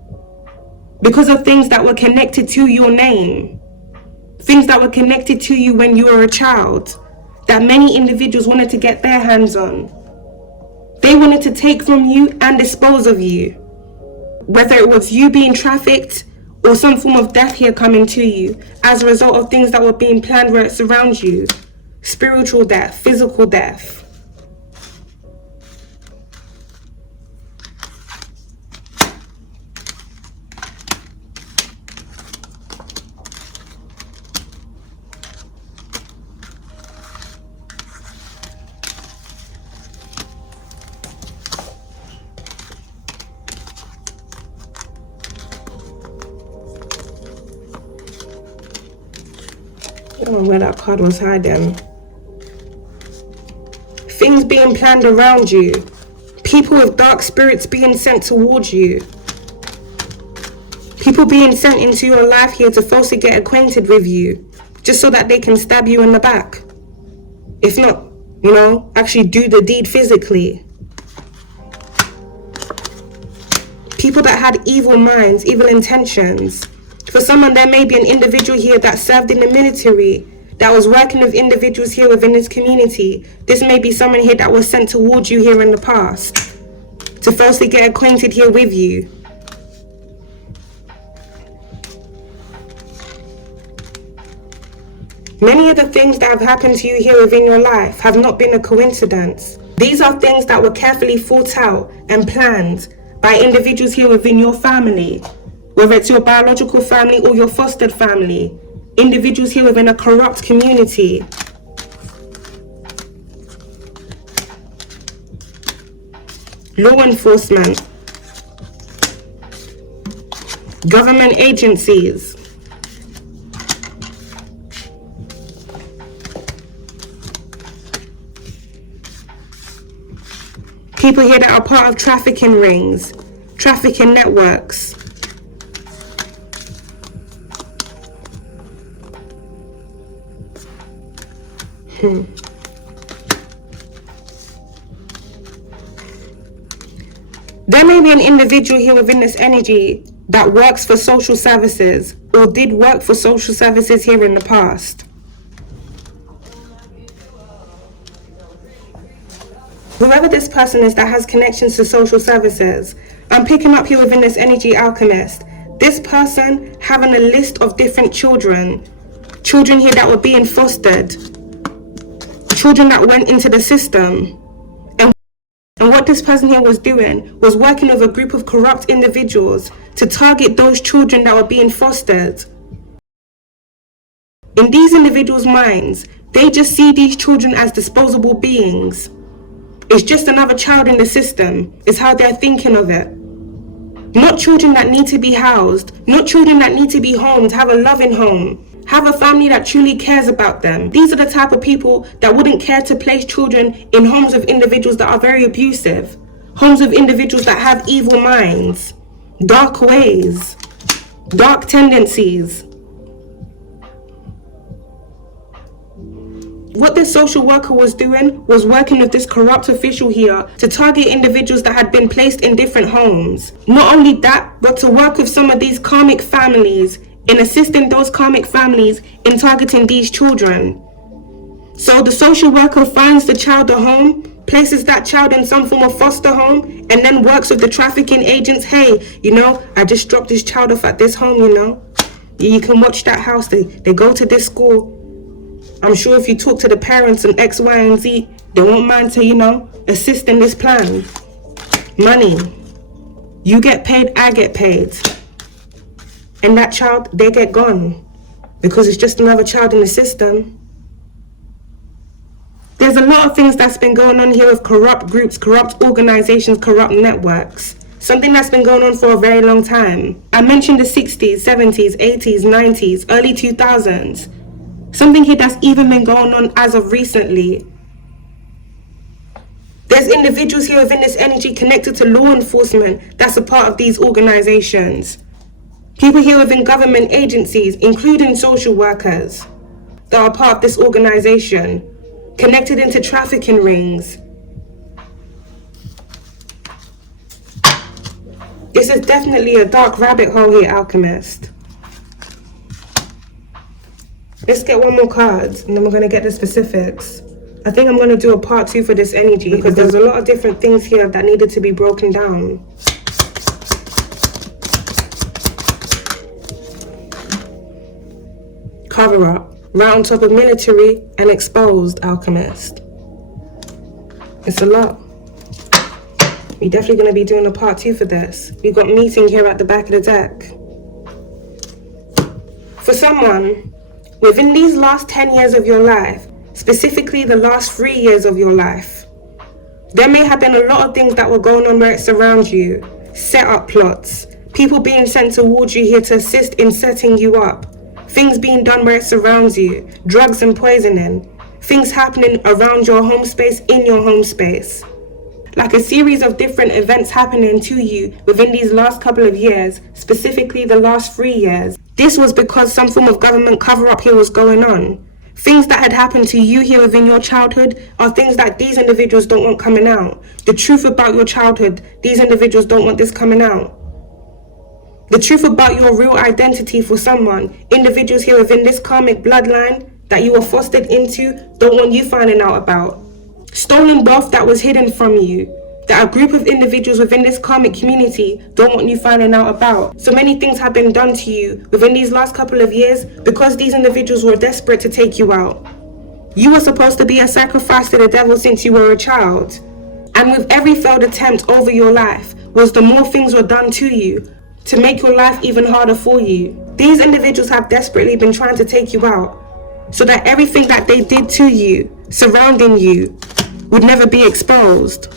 because of things that were connected to your name, things that were connected to you when you were a child, that many individuals wanted to get their hands on. They wanted to take from you and dispose of you, whether it was you being trafficked or some form of death here coming to you as a result of things that were being planned where it surrounds you. Spiritual death, physical death. I don't know where that card was hiding. Things being planned around you. People with dark spirits being sent towards you. People being sent into your life here to falsely get acquainted with you, just so that they can stab you in the back. If not, actually do the deed physically. People that had evil minds, evil intentions. For someone, there may be an individual here that served in the military, that was working with individuals here within this community. This may be someone here that was sent towards you here in the past, to falsely get acquainted here with you. Many of the things that have happened to you here within your life have not been a coincidence. These are things that were carefully thought out and planned by individuals here within your family. Whether it's your biological family or your fostered family, individuals here within a corrupt community. Law enforcement, government agencies, People here that are part of trafficking rings, trafficking networks. There may be an individual here within this energy that works for social services or did work for social services here in the past. Whoever this person is that has connections to social services, I'm picking up here within this energy alchemist. This person having a list of different children here that were being fostered, children that went into the system. And what this person here was doing was working with a group of corrupt individuals to target those children that were being fostered. In these individuals' minds, they just see these children as disposable beings. It's just another child in the system, is how they're thinking of it. Not children that need to be housed, not children that need to be homed, have a loving home, have a family that truly cares about them. These are the type of people that wouldn't care to place children in homes of individuals that are very abusive, homes of individuals that have evil minds, dark ways, dark tendencies. What this social worker was doing was working with this corrupt official here to target individuals that had been placed in different homes. Not only that, but to work with some of these karmic families in assisting those karmic families in targeting these children. So the social worker finds the child a home, places that child in some form of foster home, and then works with the trafficking agents. Hey, I just dropped this child off at this home, You can watch that house, they go to this school. I'm sure if you talk to the parents and X, Y, and Z, they won't mind to, assist in this plan. Money. You get paid, I get paid. And that child, they get gone. Because it's just another child in the system. There's a lot of things that's been going on here with corrupt groups, corrupt organizations, corrupt networks. Something that's been going on for a very long time. I mentioned the 60s, 70s, 80s, 90s, early 2000s. Something here that's even been going on as of recently. There's individuals here within this energy connected to law enforcement that's a part of these organizations. People here within government agencies, including social workers, that are part of this organization, connected into trafficking rings. This is definitely a dark rabbit hole here, Alchemist. Let's get one more card, and then we're going to get the specifics. I think I'm going to do a part 2 for this energy, because there's a lot of different things here that needed to be broken down. Coverup, right on top of military and exposed, Alchemist. It's a lot. We're definitely going to be doing a part 2 for this. We've got meeting here at the back of the deck. For someone, within these last 10 years of your life, specifically the last 3 years of your life, there may have been a lot of things that were going on where it surrounds you. Set up plots, people being sent towards you here to assist in setting you up. Things being done where it surrounds you, drugs and poisoning, things happening around your home space, in your home space. Like a series of different events happening to you within these last couple of years, specifically the last 3 years. This was because some form of government cover-up here was going on. Things that had happened to you here within your childhood are things that these individuals don't want coming out. The truth about your childhood, these individuals don't want this coming out. The truth about your real identity for someone, individuals here within this karmic bloodline that you were fostered into, don't want you finding out about. Stolen wealth that was hidden from you, that a group of individuals within this karmic community don't want you finding out about. So many things have been done to you within these last couple of years because these individuals were desperate to take you out. You were supposed to be a sacrifice to the devil since you were a child. And with every failed attempt over your life was the more things were done to you to make your life even harder for you. These individuals have desperately been trying to take you out so that everything that they did to you, surrounding you, would never be exposed.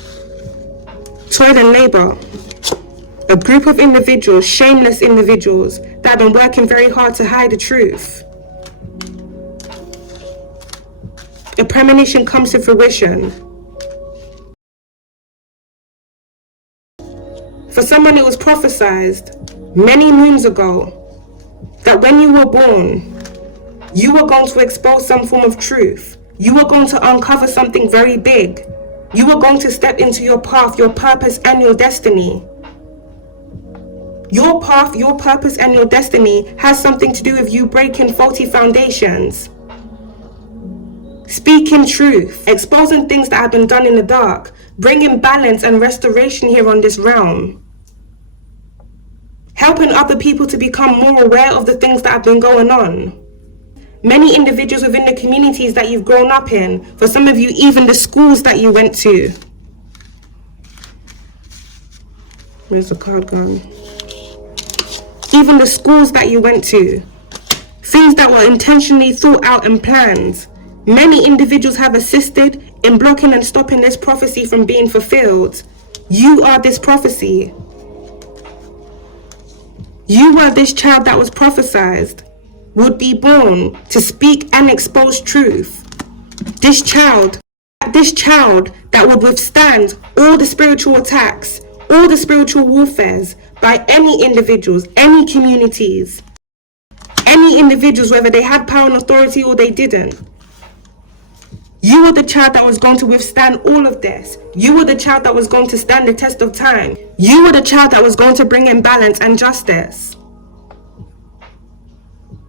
Toil and labor. A group of individuals, shameless individuals, that have been working very hard to hide the truth. A premonition comes to fruition. For someone, it was prophesied many moons ago that when you were born, you were going to expose some form of truth. You were going to uncover something very big. You were going to step into your path, your purpose, and your destiny. Your path, your purpose, and your destiny has something to do with you breaking faulty foundations, speaking truth, exposing things that have been done in the dark, bringing balance and restoration here on this realm, helping other people to become more aware of the things that have been going on. Many individuals within the communities that you've grown up in, for some of you, even the schools that you went to. Where's the card gone? Even the schools that you went to, things that were intentionally thought out and planned. Many individuals have assisted in blocking and stopping this prophecy from being fulfilled. You are this prophecy. You were this child that was prophesied would be born to speak and expose truth. This child that would withstand all the spiritual attacks, all the spiritual warfares by any individuals, any communities, any individuals, whether they had power and authority or they didn't. You were the child that was going to withstand all of this. You were the child that was going to stand the test of time. You were the child that was going to bring in balance and justice.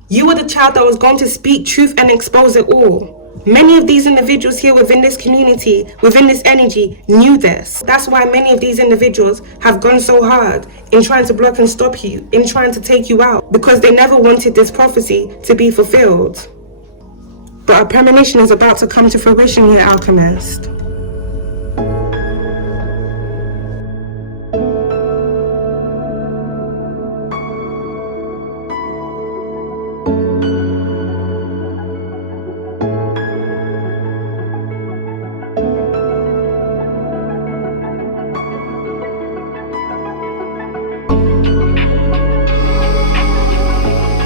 You were the child that was going to speak truth and expose it all. Many of these individuals here within this community, within this energy, knew this. That's why many of these individuals have gone so hard in trying to block and stop you, in trying to take you out, because they never wanted this prophecy to be fulfilled. But a premonition is about to come to fruition here, Alchemist.